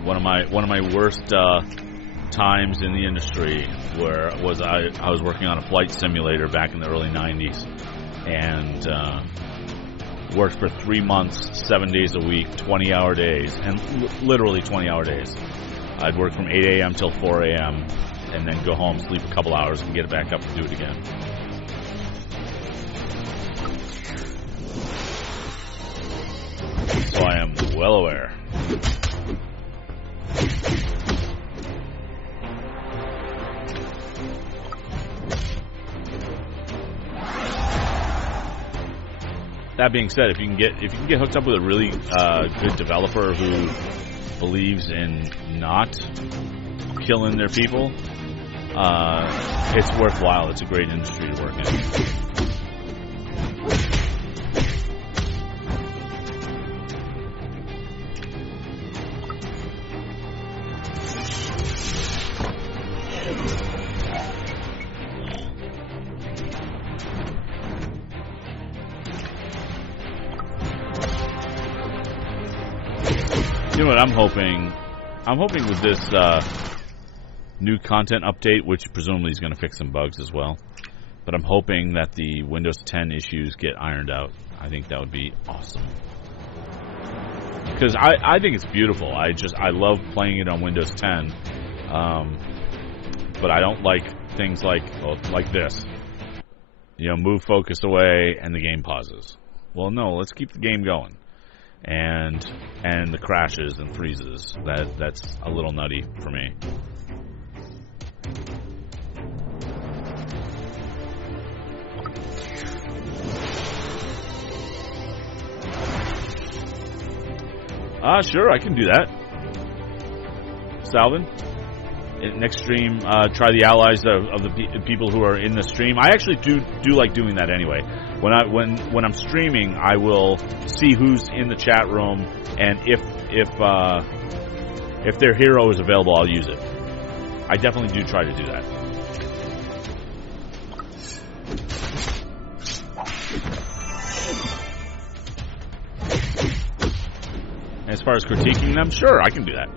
One of my worst times in the industry was I was working on a flight simulator back in the early 90s, and worked for 3 months, 7 days a week, 20-hour days, and literally 20-hour days. I'd work from 8 a.m. till 4 a.m. and then go home, sleep a couple hours, and get it back up and do it again. So I am well aware. That being said, if you can get hooked up with a really good developer who believes in not killing their people, it's worthwhile. It's a great industry to work in. You know what I'm hoping? I'm hoping with this new content update, which presumably is going to fix some bugs as well, but I'm hoping that the Windows 10 issues get ironed out. I think that would be awesome. Because I think it's beautiful. I love playing it on Windows 10, but I don't like things like this. Move focus away and the game pauses. Well, no, let's keep the game going. And the crashes and freezes, that's a little nutty for me. Sure, I can do that. Salvin, next stream, try the allies of the people who are in the stream. I actually do like doing that anyway. When I'm streaming, I will see who's in the chat room, and if their hero is available, I'll use it. I definitely do try to do that. As far as critiquing them, sure, I can do that.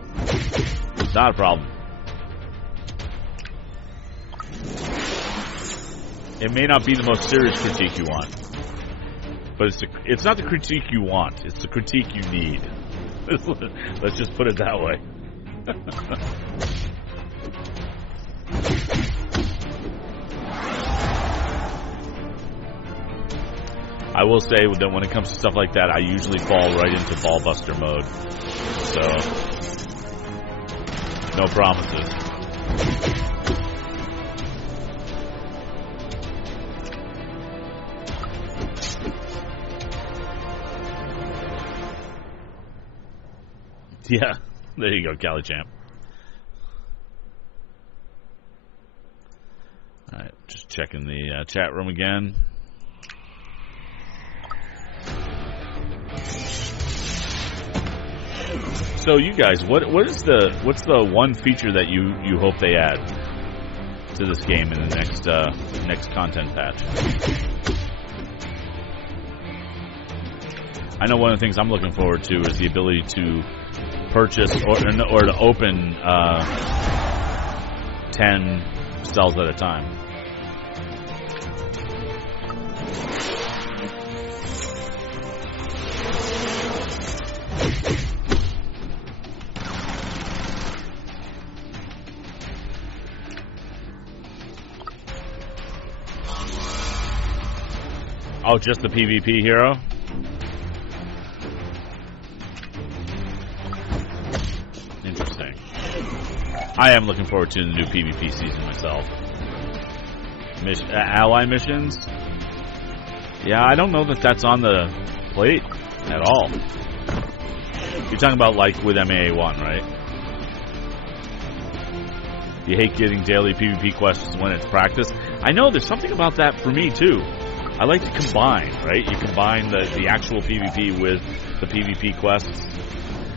Not a problem. It may not be the most serious critique you want, but it's not the critique you want. It's the critique you need. Let's just put it that way. I will say that when it comes to stuff like that, I usually fall right into ballbuster mode. So, no promises. Yeah, there you go, Cali Champ. Alright, just checking the chat room again. So you guys, what's the one feature that you hope they add to this game in the next content patch? I know one of the things I'm looking forward to is the ability to purchase or to open 10 cells at a time. Oh, just the PvP hero? Interesting. I am looking forward to the new PvP season myself. Ally missions? Yeah, I don't know that that's on the plate at all. You're talking about like with MAA1, right? You hate getting daily PvP quests when it's practice. I know there's something about that for me too. I like to combine, right? You combine the actual PvP with the PvP quests.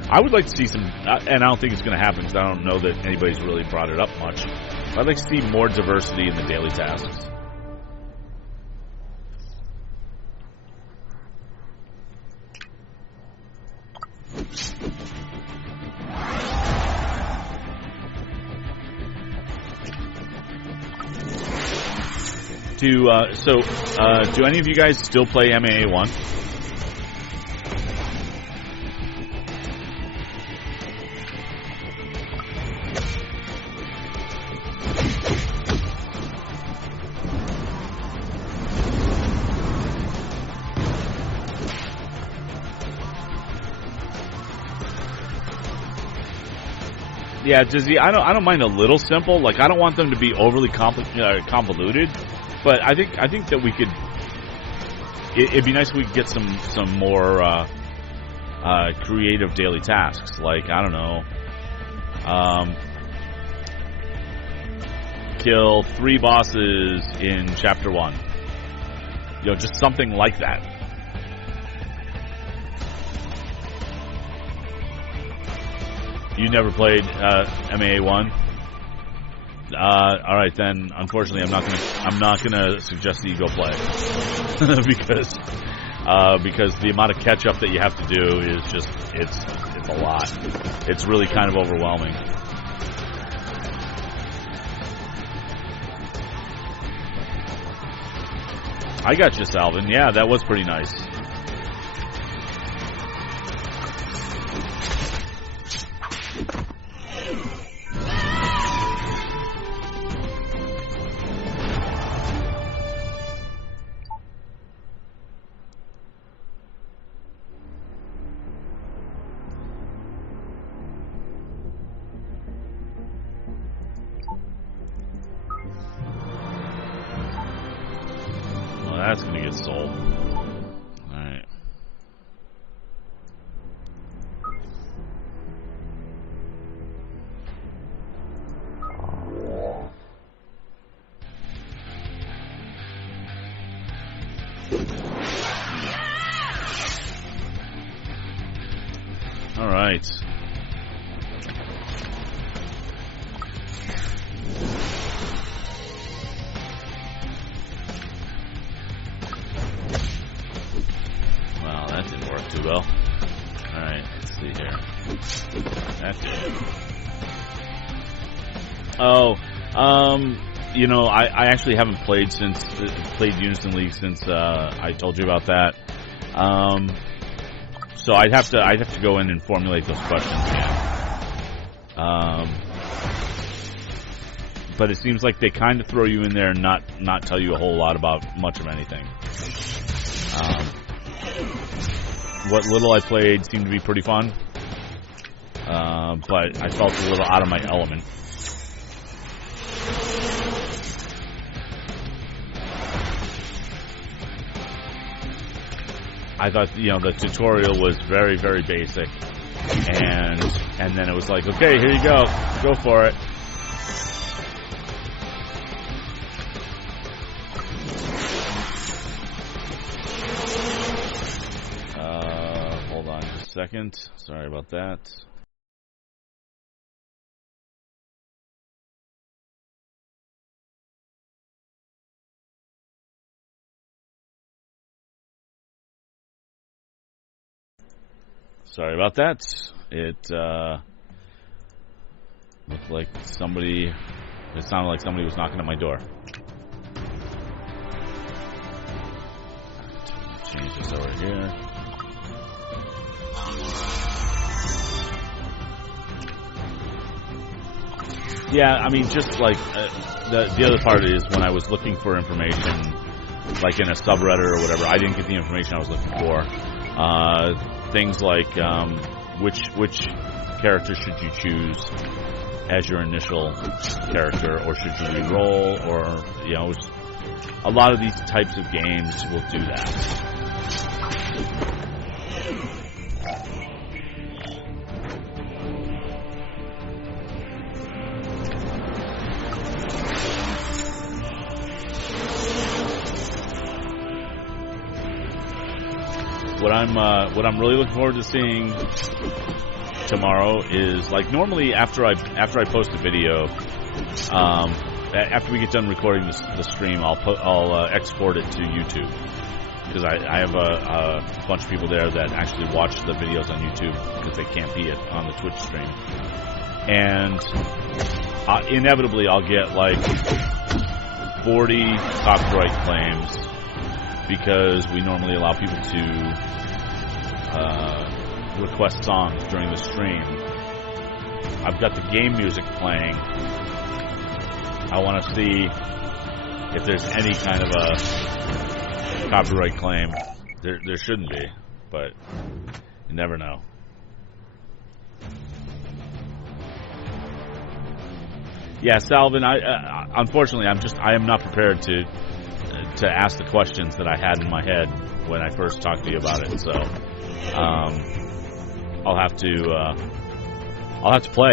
I would like to see some, and I don't think it's going to happen because I don't know that anybody's really brought it up much. I'd like to see more diversity in the daily tasks. Do any of you guys still play MAA1? Yeah, Dizzy, I don't mind a little simple. Like, I don't want them to be overly convoluted, but I think that we could. It'd be nice if we could get some more creative daily tasks. Like, I don't know, kill 3 bosses in chapter 1. You know, just something like that. You never played MAA1? All right, then. Unfortunately, I'm not gonna suggest that you go play because the amount of catch up that you have to do is just it's a lot. It's really kind of overwhelming. I got you, Salvin. Yeah, that was pretty nice. That's gonna get sold. Alright. Alright. That didn't work too well. Alright, let's see here. That did. Oh, you know, I actually haven't played Unison League since I told you about that. So I'd have to go in and formulate those questions again. But it seems like they kind of throw you in there and not tell you a whole lot about much of anything. What little I played seemed to be pretty fun, but I felt a little out of my element. I thought, you know, the tutorial was very, very basic, and then it was like, okay, here you go for it. Hold on just a second. Sorry about that. Sorry about that. It looked like somebody... It sounded like somebody was knocking at my door. Change this over here. Yeah, I mean, just like the other part is when I was looking for information, like in a subreddit or whatever, I didn't get the information I was looking for. Things like which character should you choose as your initial character, or should you re-roll, or a lot of these types of games will do that. What I'm really looking forward to seeing tomorrow is, like, normally after I post a video, after we get done recording the stream, I'll export it to YouTube, because I have a bunch of people there that actually watch the videos on YouTube because they can't be on the Twitch stream, and inevitably I'll get like 40 copyright claims, because we normally allow people to request songs during the stream. I've got the game music playing. I want to see if there's any kind of a copyright claim. There shouldn't be, but you never know. Yeah, Salvin, unfortunately, I am not prepared to ask the questions that I had in my head when I first talked to you about it. So, I'll have to play.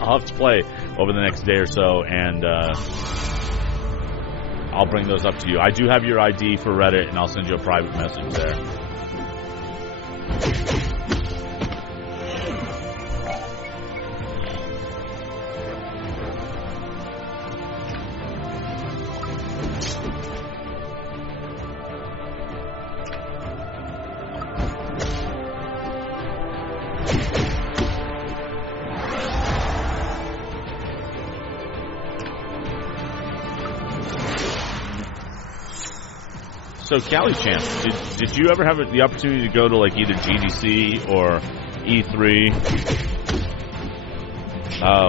I'll have to play over the next day or so, and I'll bring those up to you. I do have your ID for Reddit, and I'll send you a private message there. So, Callie Champ, did you ever have the opportunity to go to like either GDC or E3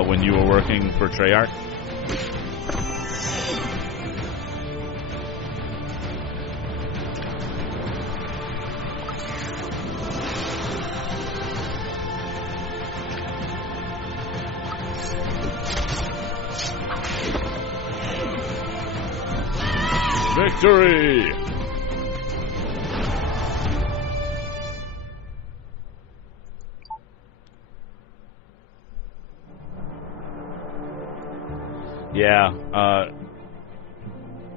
when you were working for Treyarch? Victory! Yeah.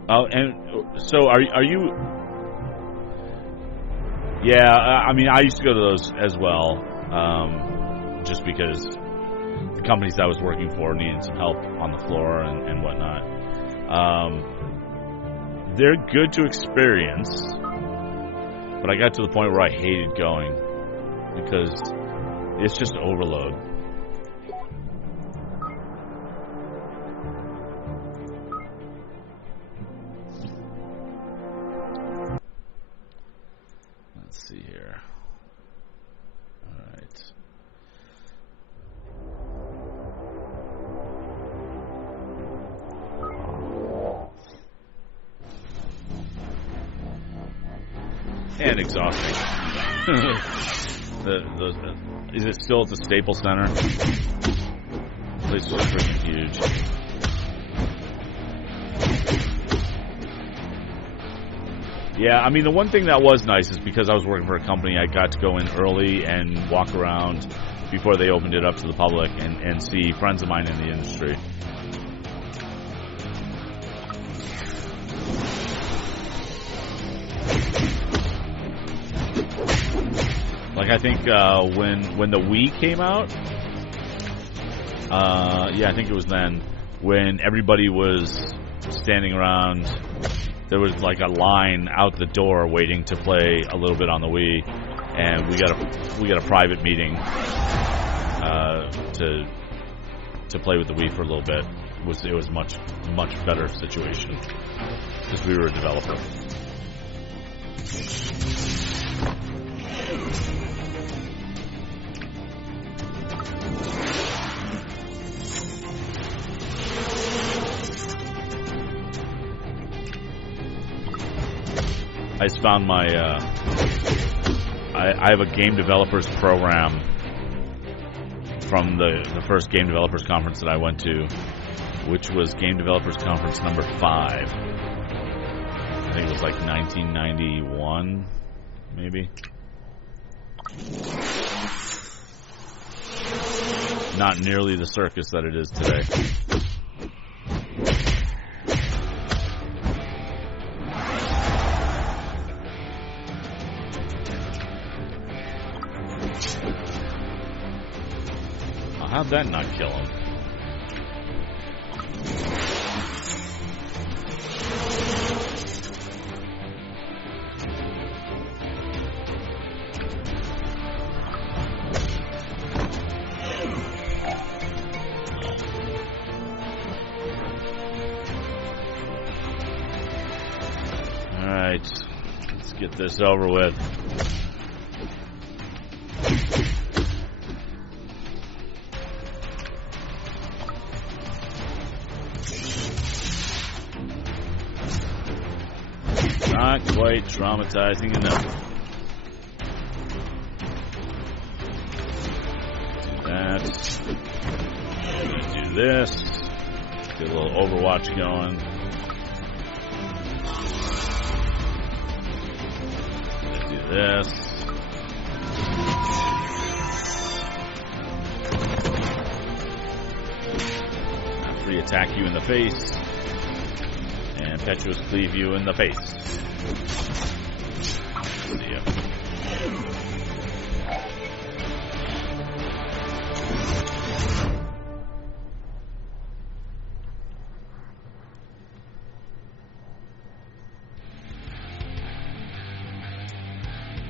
And so are you? Yeah. I mean, I used to go to those as well, just because the companies I was working for needed some help on the floor and whatnot. They're good to experience, but I got to the point where I hated going because it's just overload. Let's see here. All right. And exhausting. Is it still at the Staples Center? The place was freaking huge. Yeah, I mean, the one thing that was nice is because I was working for a company, I got to go in early and walk around before they opened it up to the public and see friends of mine in the industry. Like, I think when the Wii came out, yeah, I think it was then, when everybody was standing around, there was like a line out the door waiting to play a little bit on the Wii, and we got a private meeting to play with the Wii for a little bit. It was much better situation because we were a developer. I just found my I have a game developers program from the first game developers conference that I went to, which was Game Developers Conference number 5. I think it was like 1991, maybe. Not nearly the circus that it is today. How'd that not kill him? Alright, let's get this over with. Not quite traumatizing enough. Do that. I'm gonna do this. Get a little Overwatch going. Let's do this. Free attack you in the face. And impetuous cleave you in the face. See ya.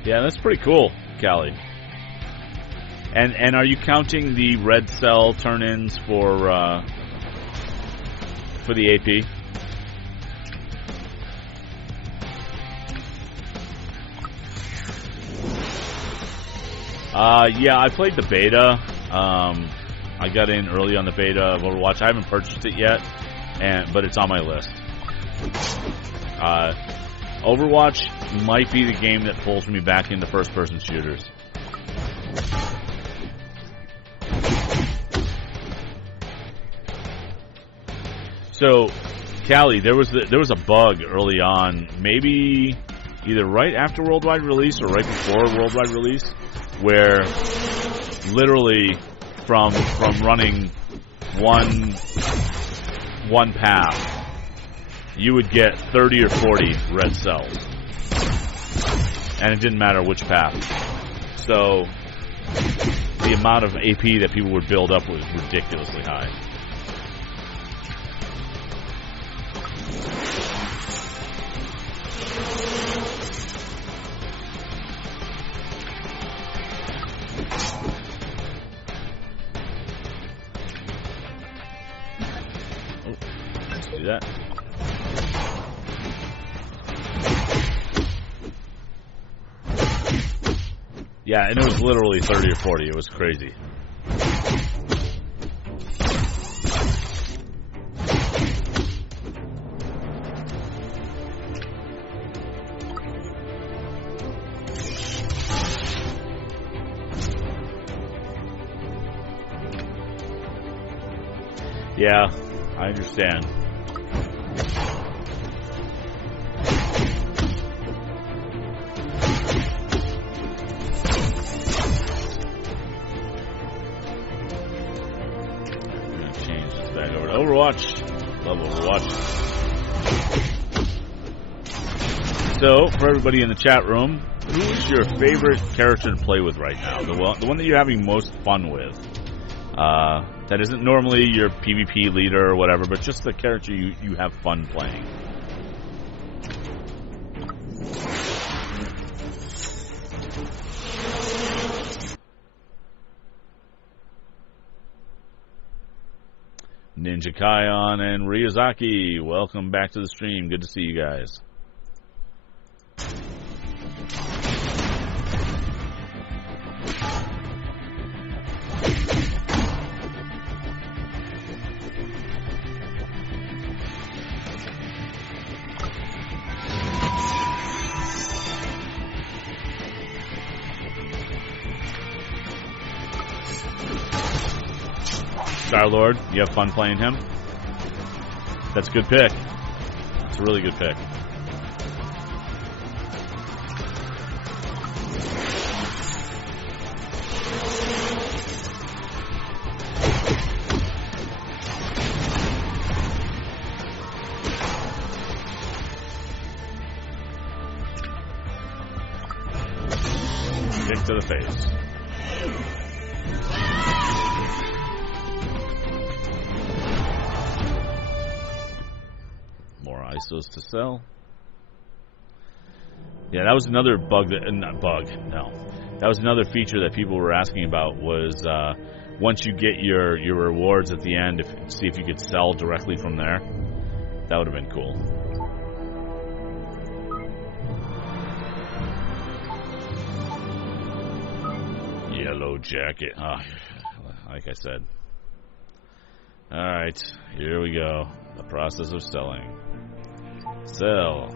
Yeah, that's pretty cool, Callie. And are you counting the red cell turn-ins for the AP? Yeah, I played the beta. I got in early on the beta of Overwatch. I haven't purchased it yet, but it's on my list. Overwatch might be the game that pulls me back into first-person shooters. So, Callie, there was a bug early on, maybe either right after worldwide release or right before worldwide release, where literally from running one path, you would get 30 or 40 red cells, and it didn't matter which path. So the amount of AP that people would build up was ridiculously high. Do that. Yeah, and it was literally 30 or 40. It was crazy. Yeah, I understand. Overwatch. Love Overwatch. So, for everybody in the chat room, who is your favorite character to play with right now? The one that you're having most fun with. That isn't normally your PvP leader or whatever, but just the character you have fun playing. Ninja Kion and Ryuzaki, welcome back to the stream. Good to see you guys. Star-Lord, you have fun playing him? That's a good pick. It's a really good pick. Kick to the face. ISOs to sell. Yeah, that was another bug that that was another feature that people were asking about was once you get your rewards at the end, see if you could sell directly from there. That would have been cool. Yellow jacket. Like I said. Alright, here we go. The process of selling. Sell.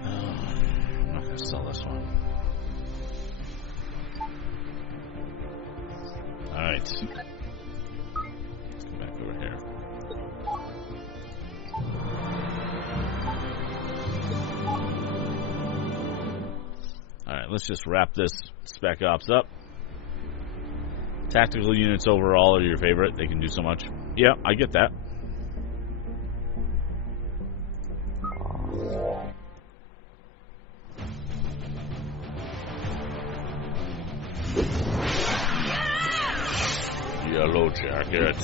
I'm not going to sell this one. Alright. Let's go back over here. Alright, let's just wrap this Spec Ops up. Tactical units overall are your favorite. They can do so much. Yeah, I get that. Yellow jacket.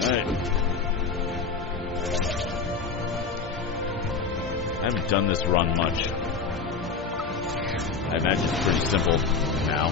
Alright. I haven't done this run much. I imagine it's pretty simple now.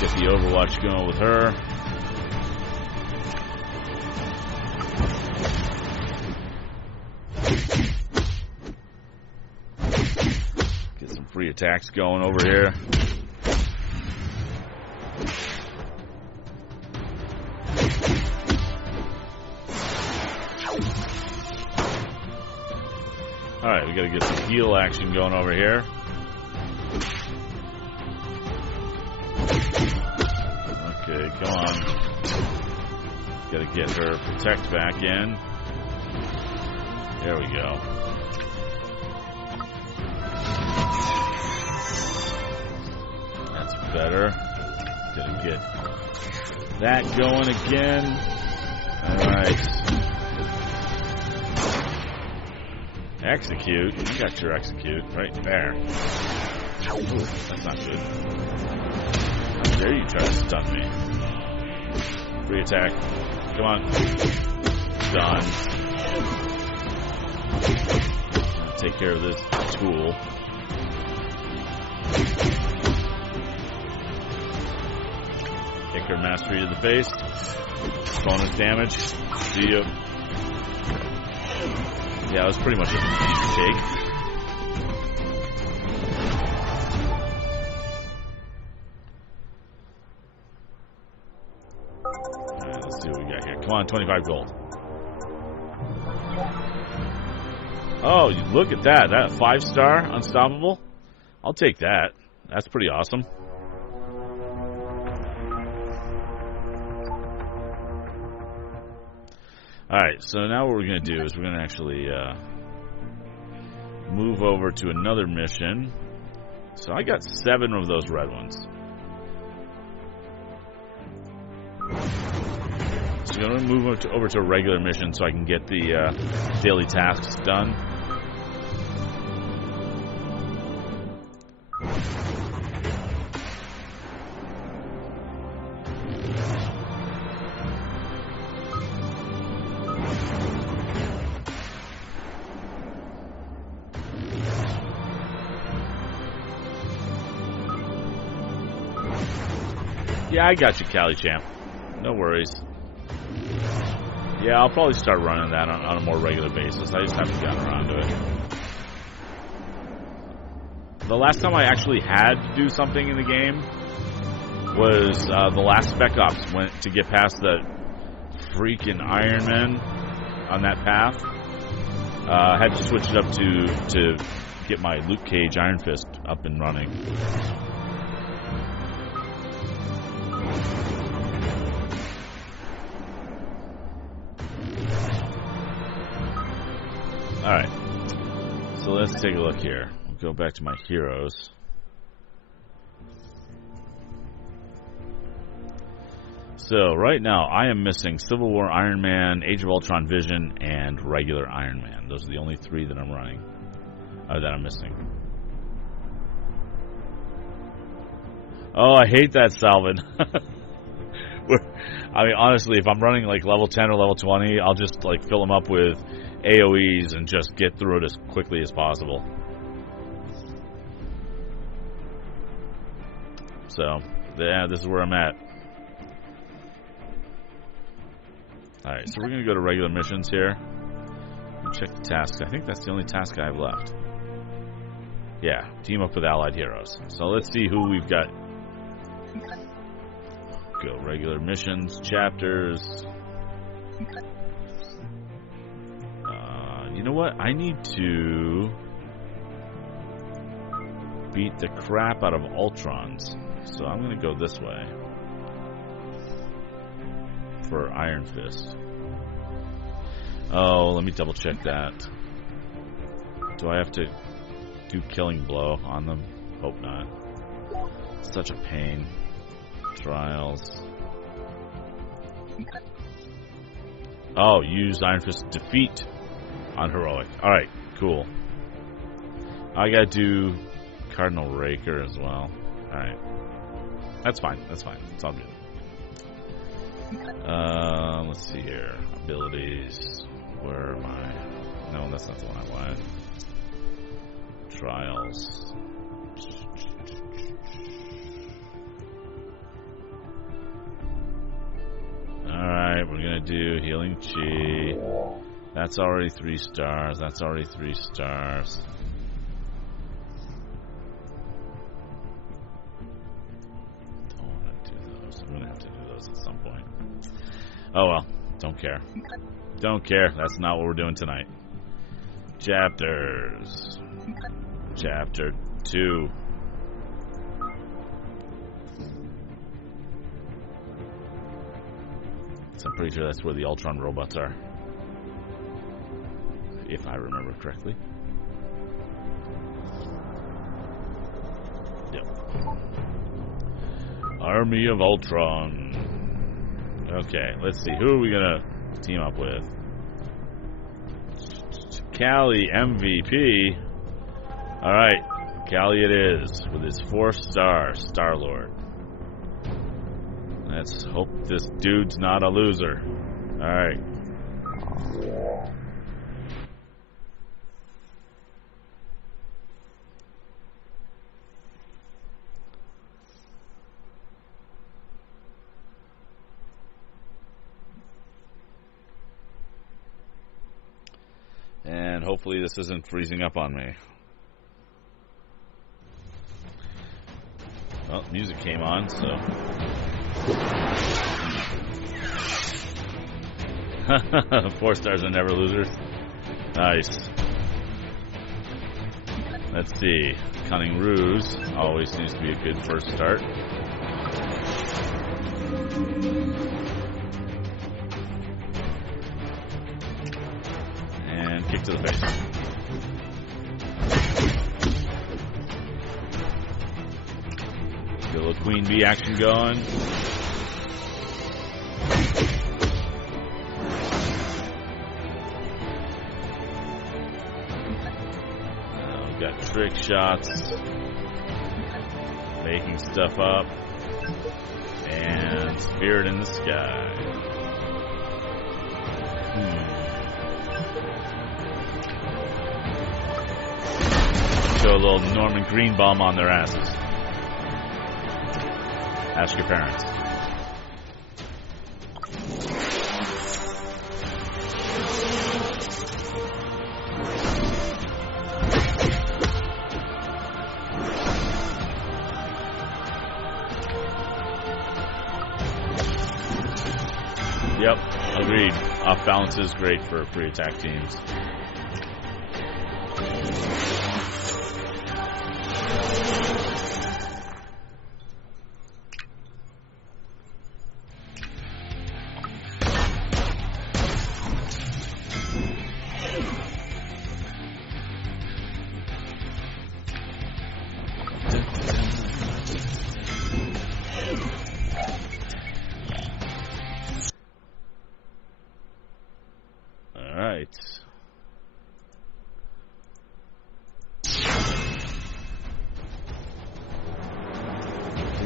Get the Overwatch going with her. Get some free attacks going over here. Alright, we gotta get some heal action going over here. Okay, come on. Gotta get her protect back in. There we go. That's better. Gonna get that going again. Alright. Execute? You got your execute right there. Ooh, that's not good. How dare you try to stun me? Free attack. Come on. done. Take care of this tool. Ichor Mastery to the face. Bonus damage. See you. Yeah, it was pretty much a piece of cake. Alright, let's see what we got here. Come on, 25 gold. Oh, look at that. That 5-star unstoppable? I'll take that. That's pretty awesome. Alright, so now what we're going to do is we're going to actually move over to another mission. So I got 7 of those red ones. So I'm going to move over to a regular mission so I can get the daily tasks done. Yeah, I got you, Cali Champ. No worries. Yeah, I'll probably start running that on a more regular basis. I just haven't gotten around to it. The last time I actually had to do something in the game was the last Spec Ops went to get past the freaking Iron Man on that path. I had to switch it up to get my Luke Cage Iron Fist up and running. Alright, so let's take a look here. We'll go back to my heroes. So, right now, I am missing Civil War Iron Man, Age of Ultron Vision, and regular Iron Man. Those are the only 3 that I'm running, that I'm missing. Oh, I hate that, Salvin. I mean, honestly, if I'm running like level 10 or level 20, I'll just like fill them up with AoEs and just get through it as quickly as possible. So, yeah, this is where I'm at. Alright, so we're going to go to regular missions here. Check the tasks. I think that's the only task I have left. Yeah, team up with allied heroes. So let's see who we've got. Go regular missions, chapters. You know what? I need to beat the crap out of Ultrons. So I'm going to go this way for Iron Fist. Oh, let me double check that. Do I have to do Killing Blow on them? Hope not. It's such a pain. Trials. Oh, use Iron Fist defeat on heroic. Alright, cool. I gotta do Cardinal Raker as well. Alright. That's fine. That's fine. It's all good. Let's see here. Abilities. Where am I? No, that's not the one I wanted. Trials. Alright, we're gonna do Healing Chi. That's already 3 stars. That's already 3 stars. Don't want to do those. I'm gonna have to do those at some point. Oh well, don't care. Don't care. That's not what we're doing tonight. Chapters. Chapter 2. So I'm pretty sure that's where the Ultron robots are. If I remember correctly. Yep. Army of Ultron. Okay, let's see. Who are we gonna team up with? Cali MVP. Alright, Cali it is, with his 4-star Star-Lord. Let's hope this dude's not a loser. Alright. And hopefully this isn't freezing up on me. Well, music came on, so... 4 stars are never losers. Nice. Let's see. Cunning Ruse always seems to be a good first start. And kick to the face. Get a little queen bee action going. We've got trick shots. Making stuff up. And Spirit in the Sky. Show a little Norman Greenbaum on their asses. Ask your parents. Yep, agreed. Off balance is great for pre-attack teams.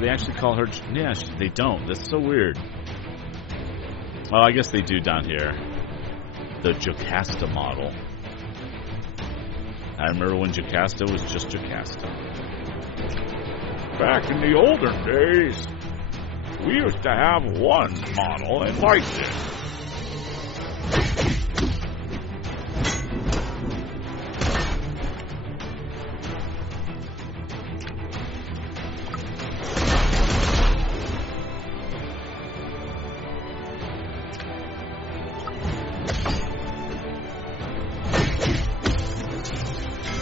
They actually call her... Yeah, they don't. That's so weird. Well, I guess they do down here. The Jocasta model. I remember when Jocasta was just Jocasta. Back in the olden days, we used to have one model and liked it.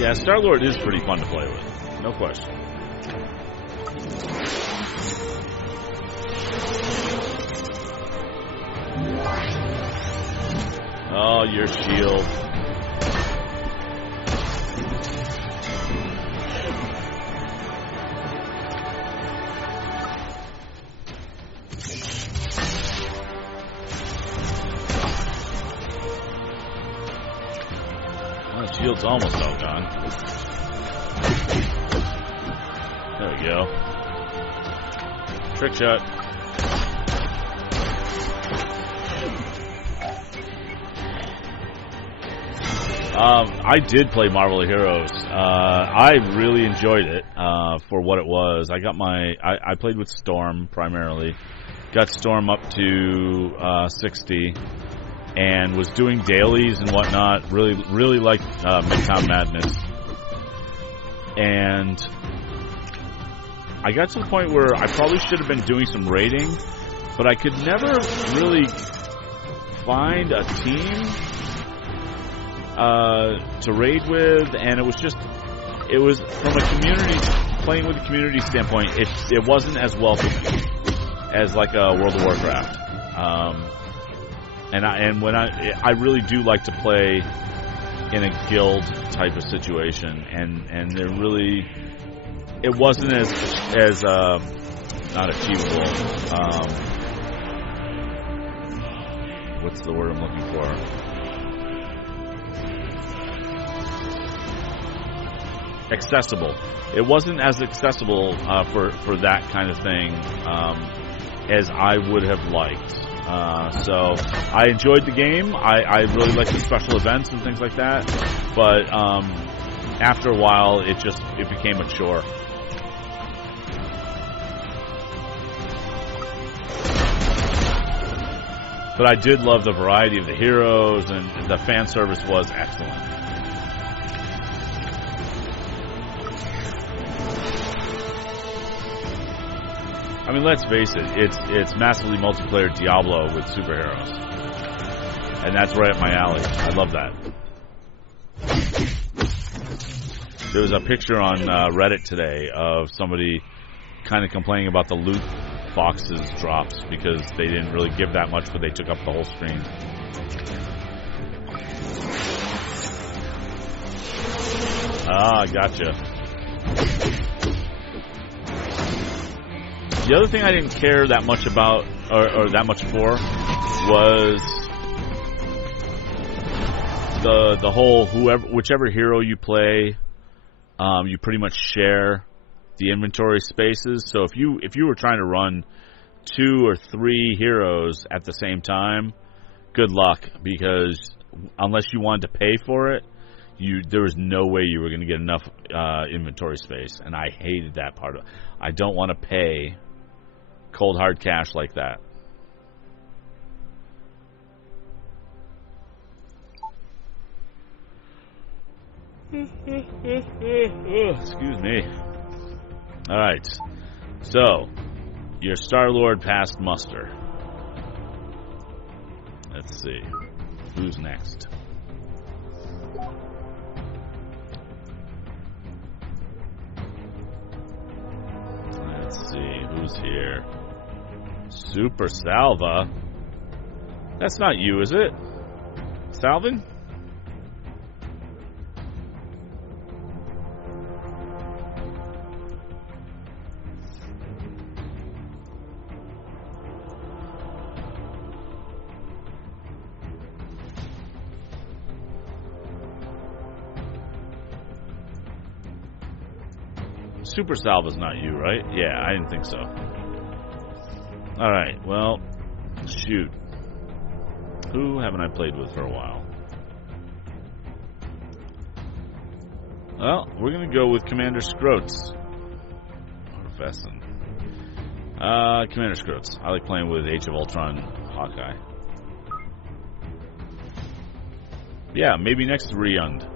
Yeah, Star-Lord is pretty fun to play with. No question. Oh, your shield. Shield's almost all gone. There we go. Trick shot. I did play Marvel Heroes. I really enjoyed it for what it was. I got I played with Storm primarily. Got Storm up to 60. And was doing dailies and whatnot. Really liked Midtown Madness. And I got to the point where I probably should have been doing some raiding, but I could never really find a team to raid with, and it was from a community, playing with a community standpoint, it wasn't as welcoming as like a World of Warcraft. And when I really do like to play in a guild type of situation, and there really, it wasn't as not achievable. What's the word I'm looking for? Accessible. It wasn't as accessible for that kind of thing as I would have liked. So I enjoyed the game. I really liked the special events and things like that. But after a while, it became a chore. But I did love the variety of the heroes, and the fan service was excellent. I mean, let's face it, it's massively multiplayer Diablo with superheroes. And that's right up my alley. I love that. There was a picture on Reddit today of somebody kind of complaining about the loot boxes drops because they didn't really give that much, but they took up the whole screen. Ah, gotcha. The other thing I didn't care that much about, or that much for, was the whole whichever hero you play, you pretty much share the inventory spaces. So if you were trying to run 2 or 3 heroes at the same time, good luck, because unless you wanted to pay for it, there was no way you were going to get enough inventory space, and I hated that part of it. I don't want to pay cold hard cash like that. Excuse me. Alright, so your Star-Lord passed muster. Let's see, who's next? Let's see, who's here? Super Salva? That's not you, is it? Salvin? Super Salva's not you, right? Yeah, I didn't think so. Alright, well, shoot. Who haven't I played with for a while? Well, we're going to go with Commander Scroats. Or Vesson. Commander Scroats. I like playing with Age of Ultron Hawkeye. Yeah, maybe next to Ryund.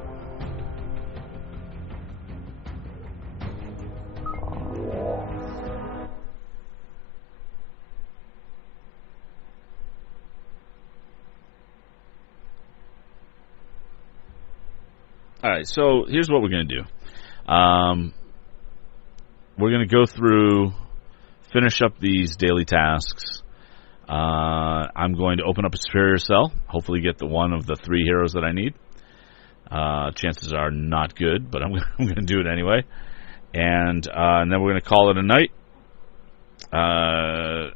Alright, so here's what we're going to do. We're going to go through, finish up these daily tasks. I'm going to open up a superior cell, hopefully get the one of the 3 heroes that I need. Chances are not good, but I'm going to do it anyway. And then we're going to call it a night. I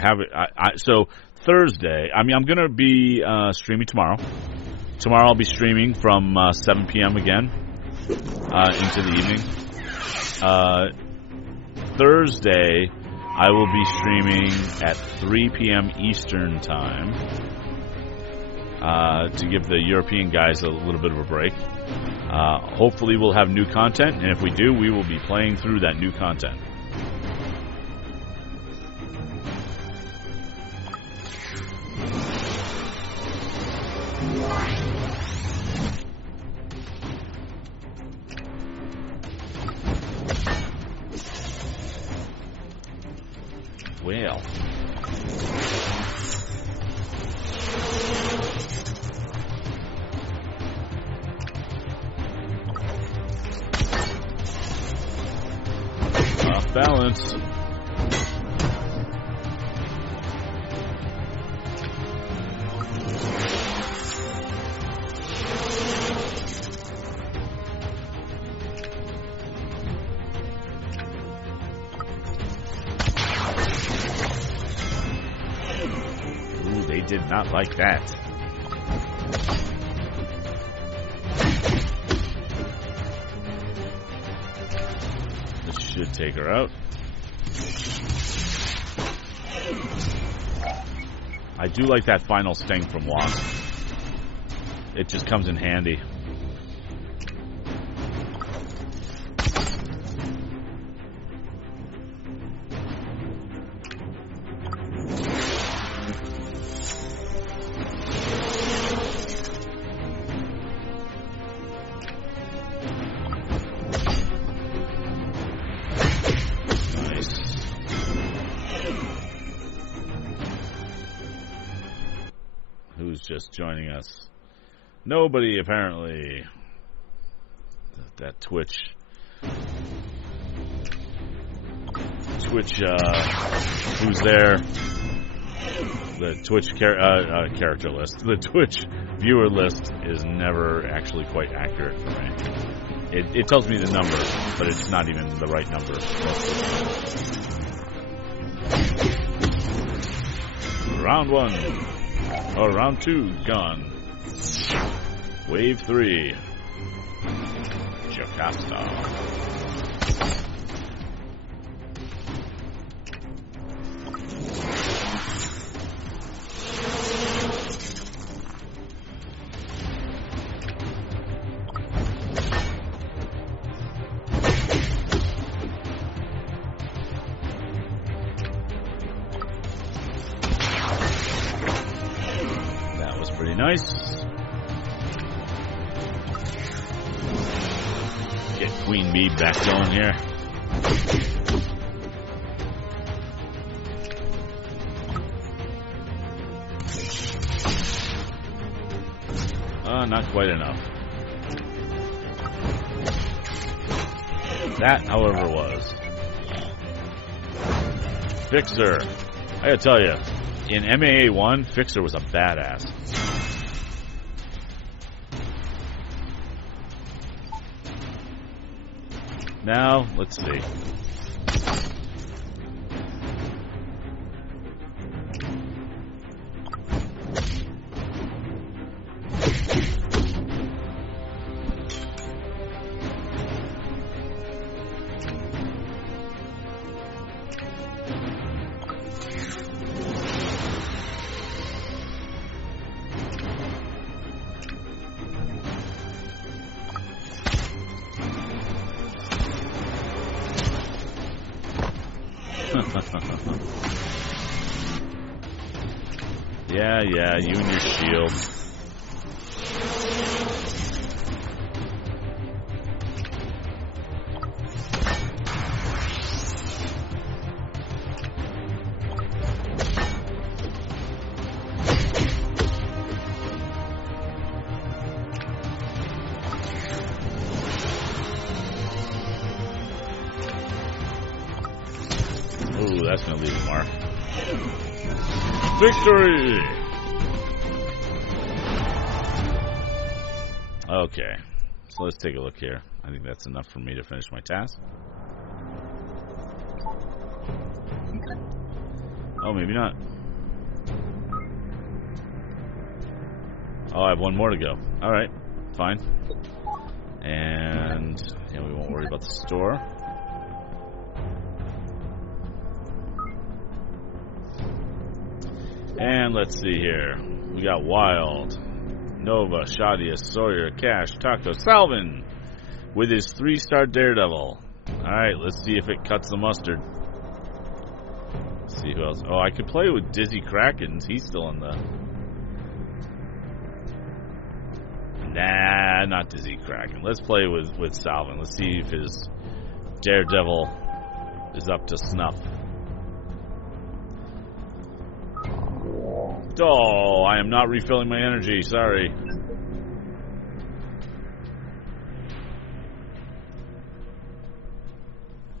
have it. So Thursday, I'm going to be streaming tomorrow. Tomorrow I'll be streaming from 7 p.m. again into the evening. Thursday I will be streaming at 3 p.m. Eastern time to give the European guys a little bit of a break. Hopefully we'll have new content, and if we do, we will be playing through that new content. Well, off balance. Did not like that. This should take her out. I do like that final sting from Wasp. It just comes in handy. Just joining us. Nobody, apparently. That Twitch, who's there? The Twitch character list. The Twitch viewer list is never actually quite accurate for me. It tells me the number, but it's not even the right number. Round 1. Oh, round 2, gone. Wave 3. Jocasta. Nice. Get Queen Bee back going here. Not quite enough. That, however, was. Fixer. I gotta tell you, in MAA1, Fixer was a badass. Now, let's see. Yeah, you and your shield. Ooh, that's gonna leave a mark. Victory! Okay, so let's take a look here. I think that's enough for me to finish my task. Oh, maybe not. Oh, I have one more to go. Alright, fine. And yeah, we won't worry about the store. And let's see here. We got Wild, Nova, Shadia, Sawyer, Cash, Taco, Salvin with his 3-star Daredevil. Alright, let's see if it cuts the mustard. Let's see who else. Oh, I could play with Dizzy Krakens. He's still in the... Nah, not Dizzy Kraken. Let's play with Salvin. Let's see if his Daredevil is up to snuff. Oh, I am not refilling my energy. Sorry.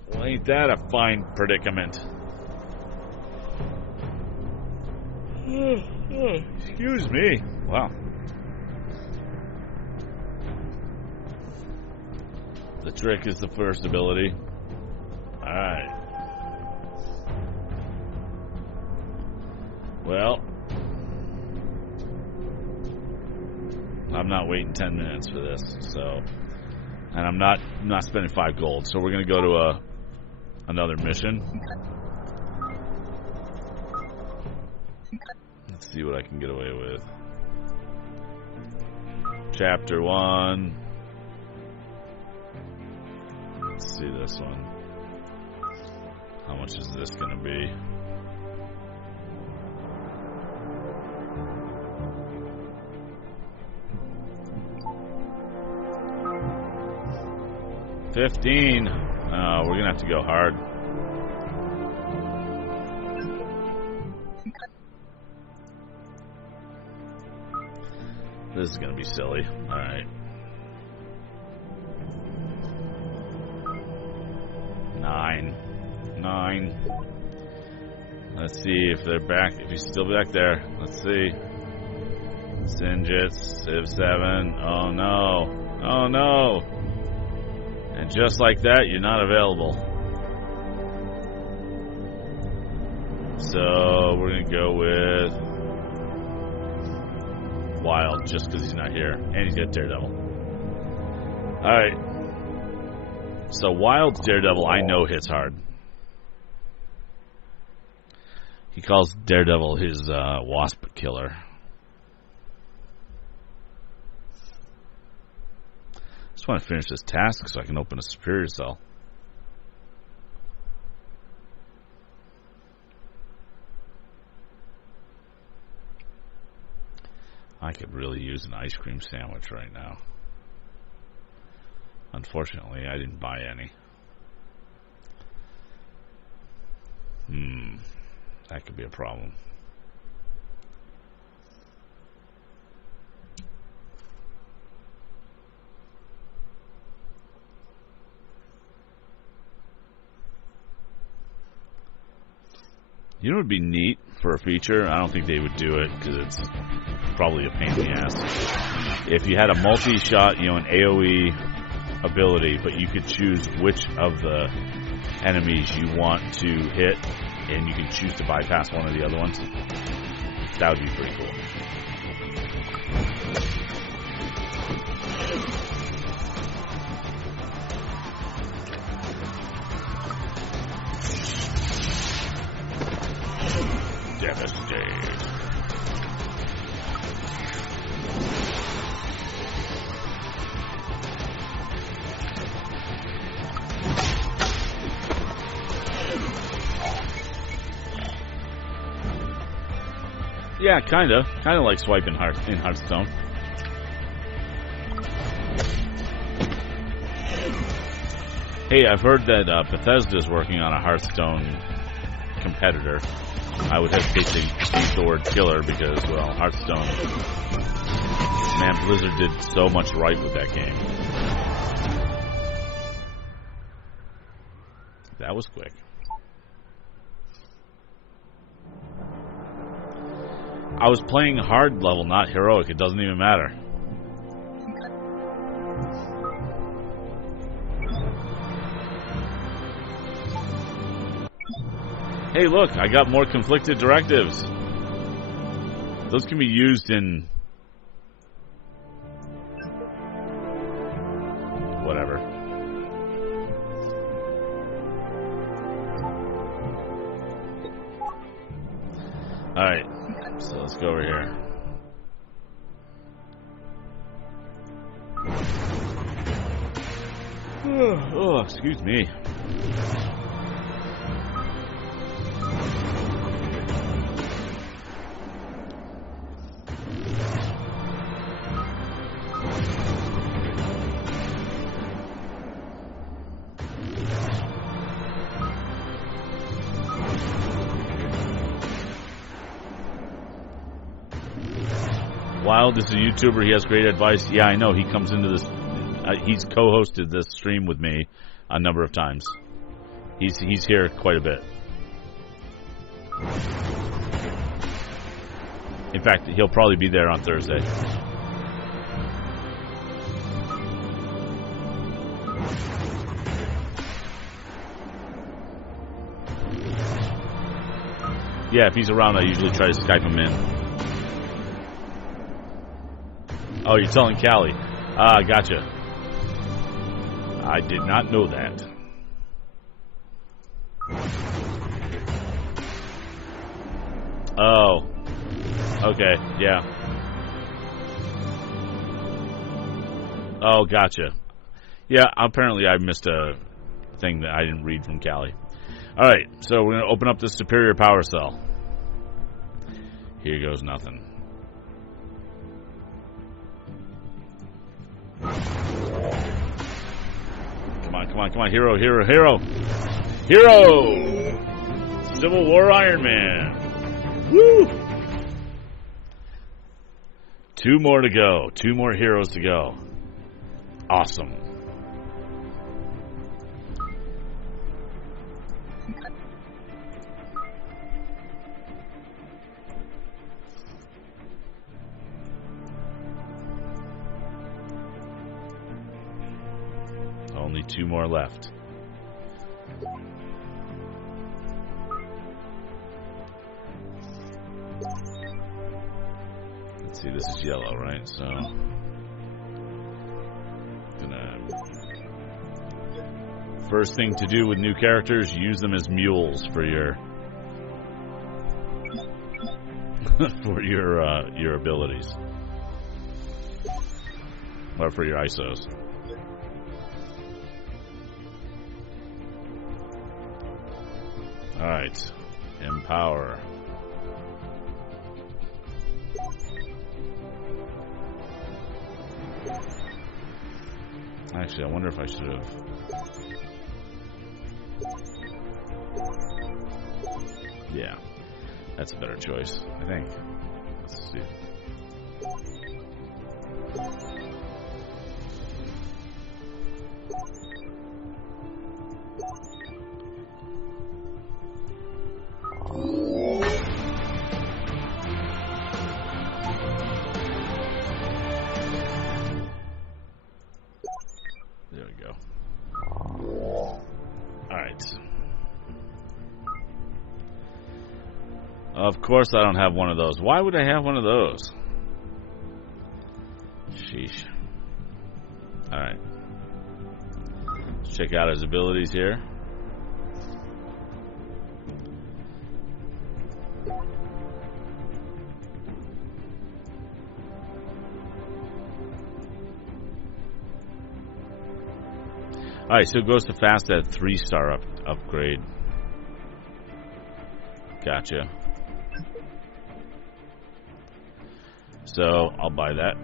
Well, ain't that a fine predicament? Excuse me. Wow. The trick is the first ability. Alright. Well, I'm not waiting 10 minutes for this, so, and I'm not spending 5 gold, so we're gonna go to another mission. Let's see what I can get away with. Chapter 1. Let's see this one. How much is this going to be? $15. We're going to have to go hard. This is going to be silly. Alright. 9. Let's see if they're back. If he's still back there. Let's see. Sinjit, Civ 7. Oh no. Oh no. And just like that, you're not available. So we're going to go with Wild, just because he's not here. And he's got Daredevil. Alright. So Wild's Daredevil, I know hits hard. He calls Daredevil his wasp killer. Just want to finish this task so I can open a superior cell. I could really use an ice cream sandwich right now. Unfortunately, I didn't buy any. That could be a problem. You know what would be neat for a feature? I don't think they would do it because it's probably a pain in the ass. If you had a multi-shot, an AoE ability, but you could choose which of the enemies you want to hit, and you can choose to bypass one of the other ones. That would be pretty cool. Devastate. Yeah, kinda like swiping in Hearthstone. Hey, I've heard that Bethesda's working on a Hearthstone competitor. I would hesitate to use the word killer because, well, Hearthstone. Man, Blizzard did so much right with that game. That was quick. I was playing hard level, not heroic. It doesn't even matter. Hey, look, I got more conflicted directives. Those can be used in whatever. Alright, so let's go over here. Oh, excuse me. Wild is a YouTuber. He has great advice. Yeah, I know. He comes into this. He's co-hosted this stream with me a number of times. He's here quite a bit. In fact, he'll probably be there on Thursday. Yeah, if he's around, I usually try to Skype him in. Oh, you're telling Callie. Ah, gotcha. I did not know that. Oh. Okay, yeah. Oh, gotcha. Yeah, apparently I missed a thing that I didn't read from Callie. Alright, so we're going to open up this superior power cell. Here goes nothing. Come on, come on, come on. Hero, hero, hero. Hero! Civil War Iron Man. Woo! 2 more to go. 2 more heroes to go. Awesome. Only 2 more left. Let's see, this is yellow, right? So, first thing to do with new characters, use them as mules for your for your abilities, or for your ISOs. All right, empower. Actually, I wonder if I should have. Yeah, that's a better choice, I think. Let's see. There we go. All right. Of course I don't have one of those. Why would I have one of those? Sheesh. Alright. Let's check out his abilities here. Alright, so it goes to fast at 3-star upgrade. Gotcha. So, I'll buy that.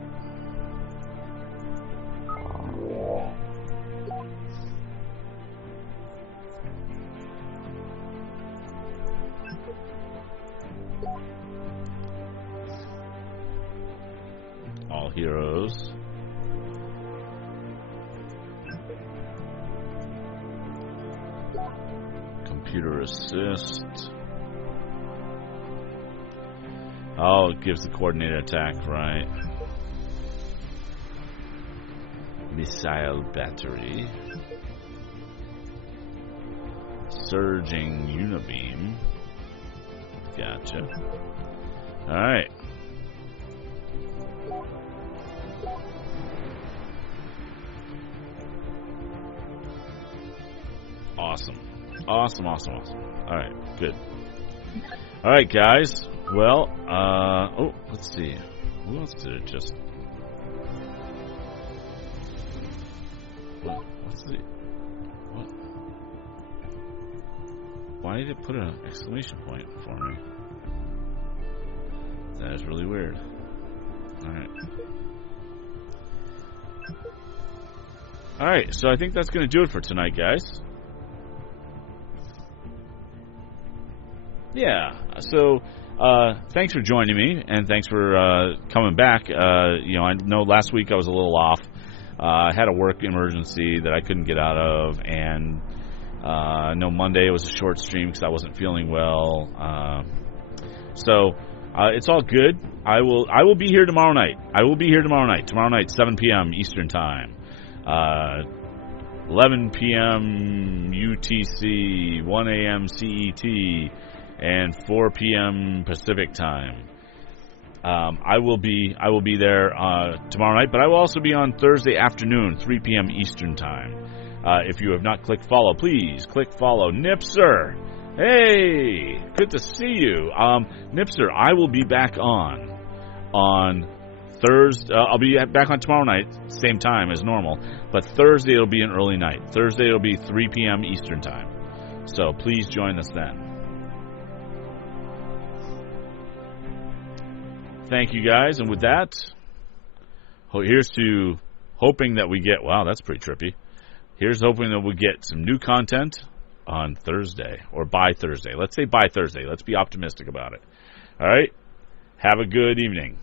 All heroes. Computer assist. Oh, it gives the coordinated attack, right? Missile battery. Surging unibeam. Gotcha. Alright. Awesome. Awesome, awesome, awesome. Alright, good. Alright, guys. Well, oh, let's see. Who else did it just... What's the... What? Why did it put an exclamation point for me? That is really weird. Alright. Alright, so I think that's going to do it for tonight, guys. Yeah, so... thanks for joining me, and thanks for coming back. I know last week I was a little off. I had a work emergency that I couldn't get out of, and I know Monday was a short stream because I wasn't feeling well. So it's all good. I will be here tomorrow night. Tomorrow night, 7 p.m. Eastern Time. 11 p.m. UTC, 1 a.m. CET, and 4 p.m. Pacific Time. I will be there tomorrow night, but I will also be on Thursday afternoon, 3 p.m. Eastern Time. If you have not clicked follow, please click follow. Nipser, Hey, good to see you. Nipster, I will be back on Thursday. I'll be back on tomorrow night, same time as normal. But Thursday it'll be an early night. Thursday it'll be 3 p.m. Eastern time. So please join us then. Thank you guys, and with that, here's to hoping that we get. Wow, that's pretty trippy. Here's hoping that we'll get some new content on Thursday, or by Thursday. Let's say by Thursday. Let's be optimistic about it. All right? Have a good evening.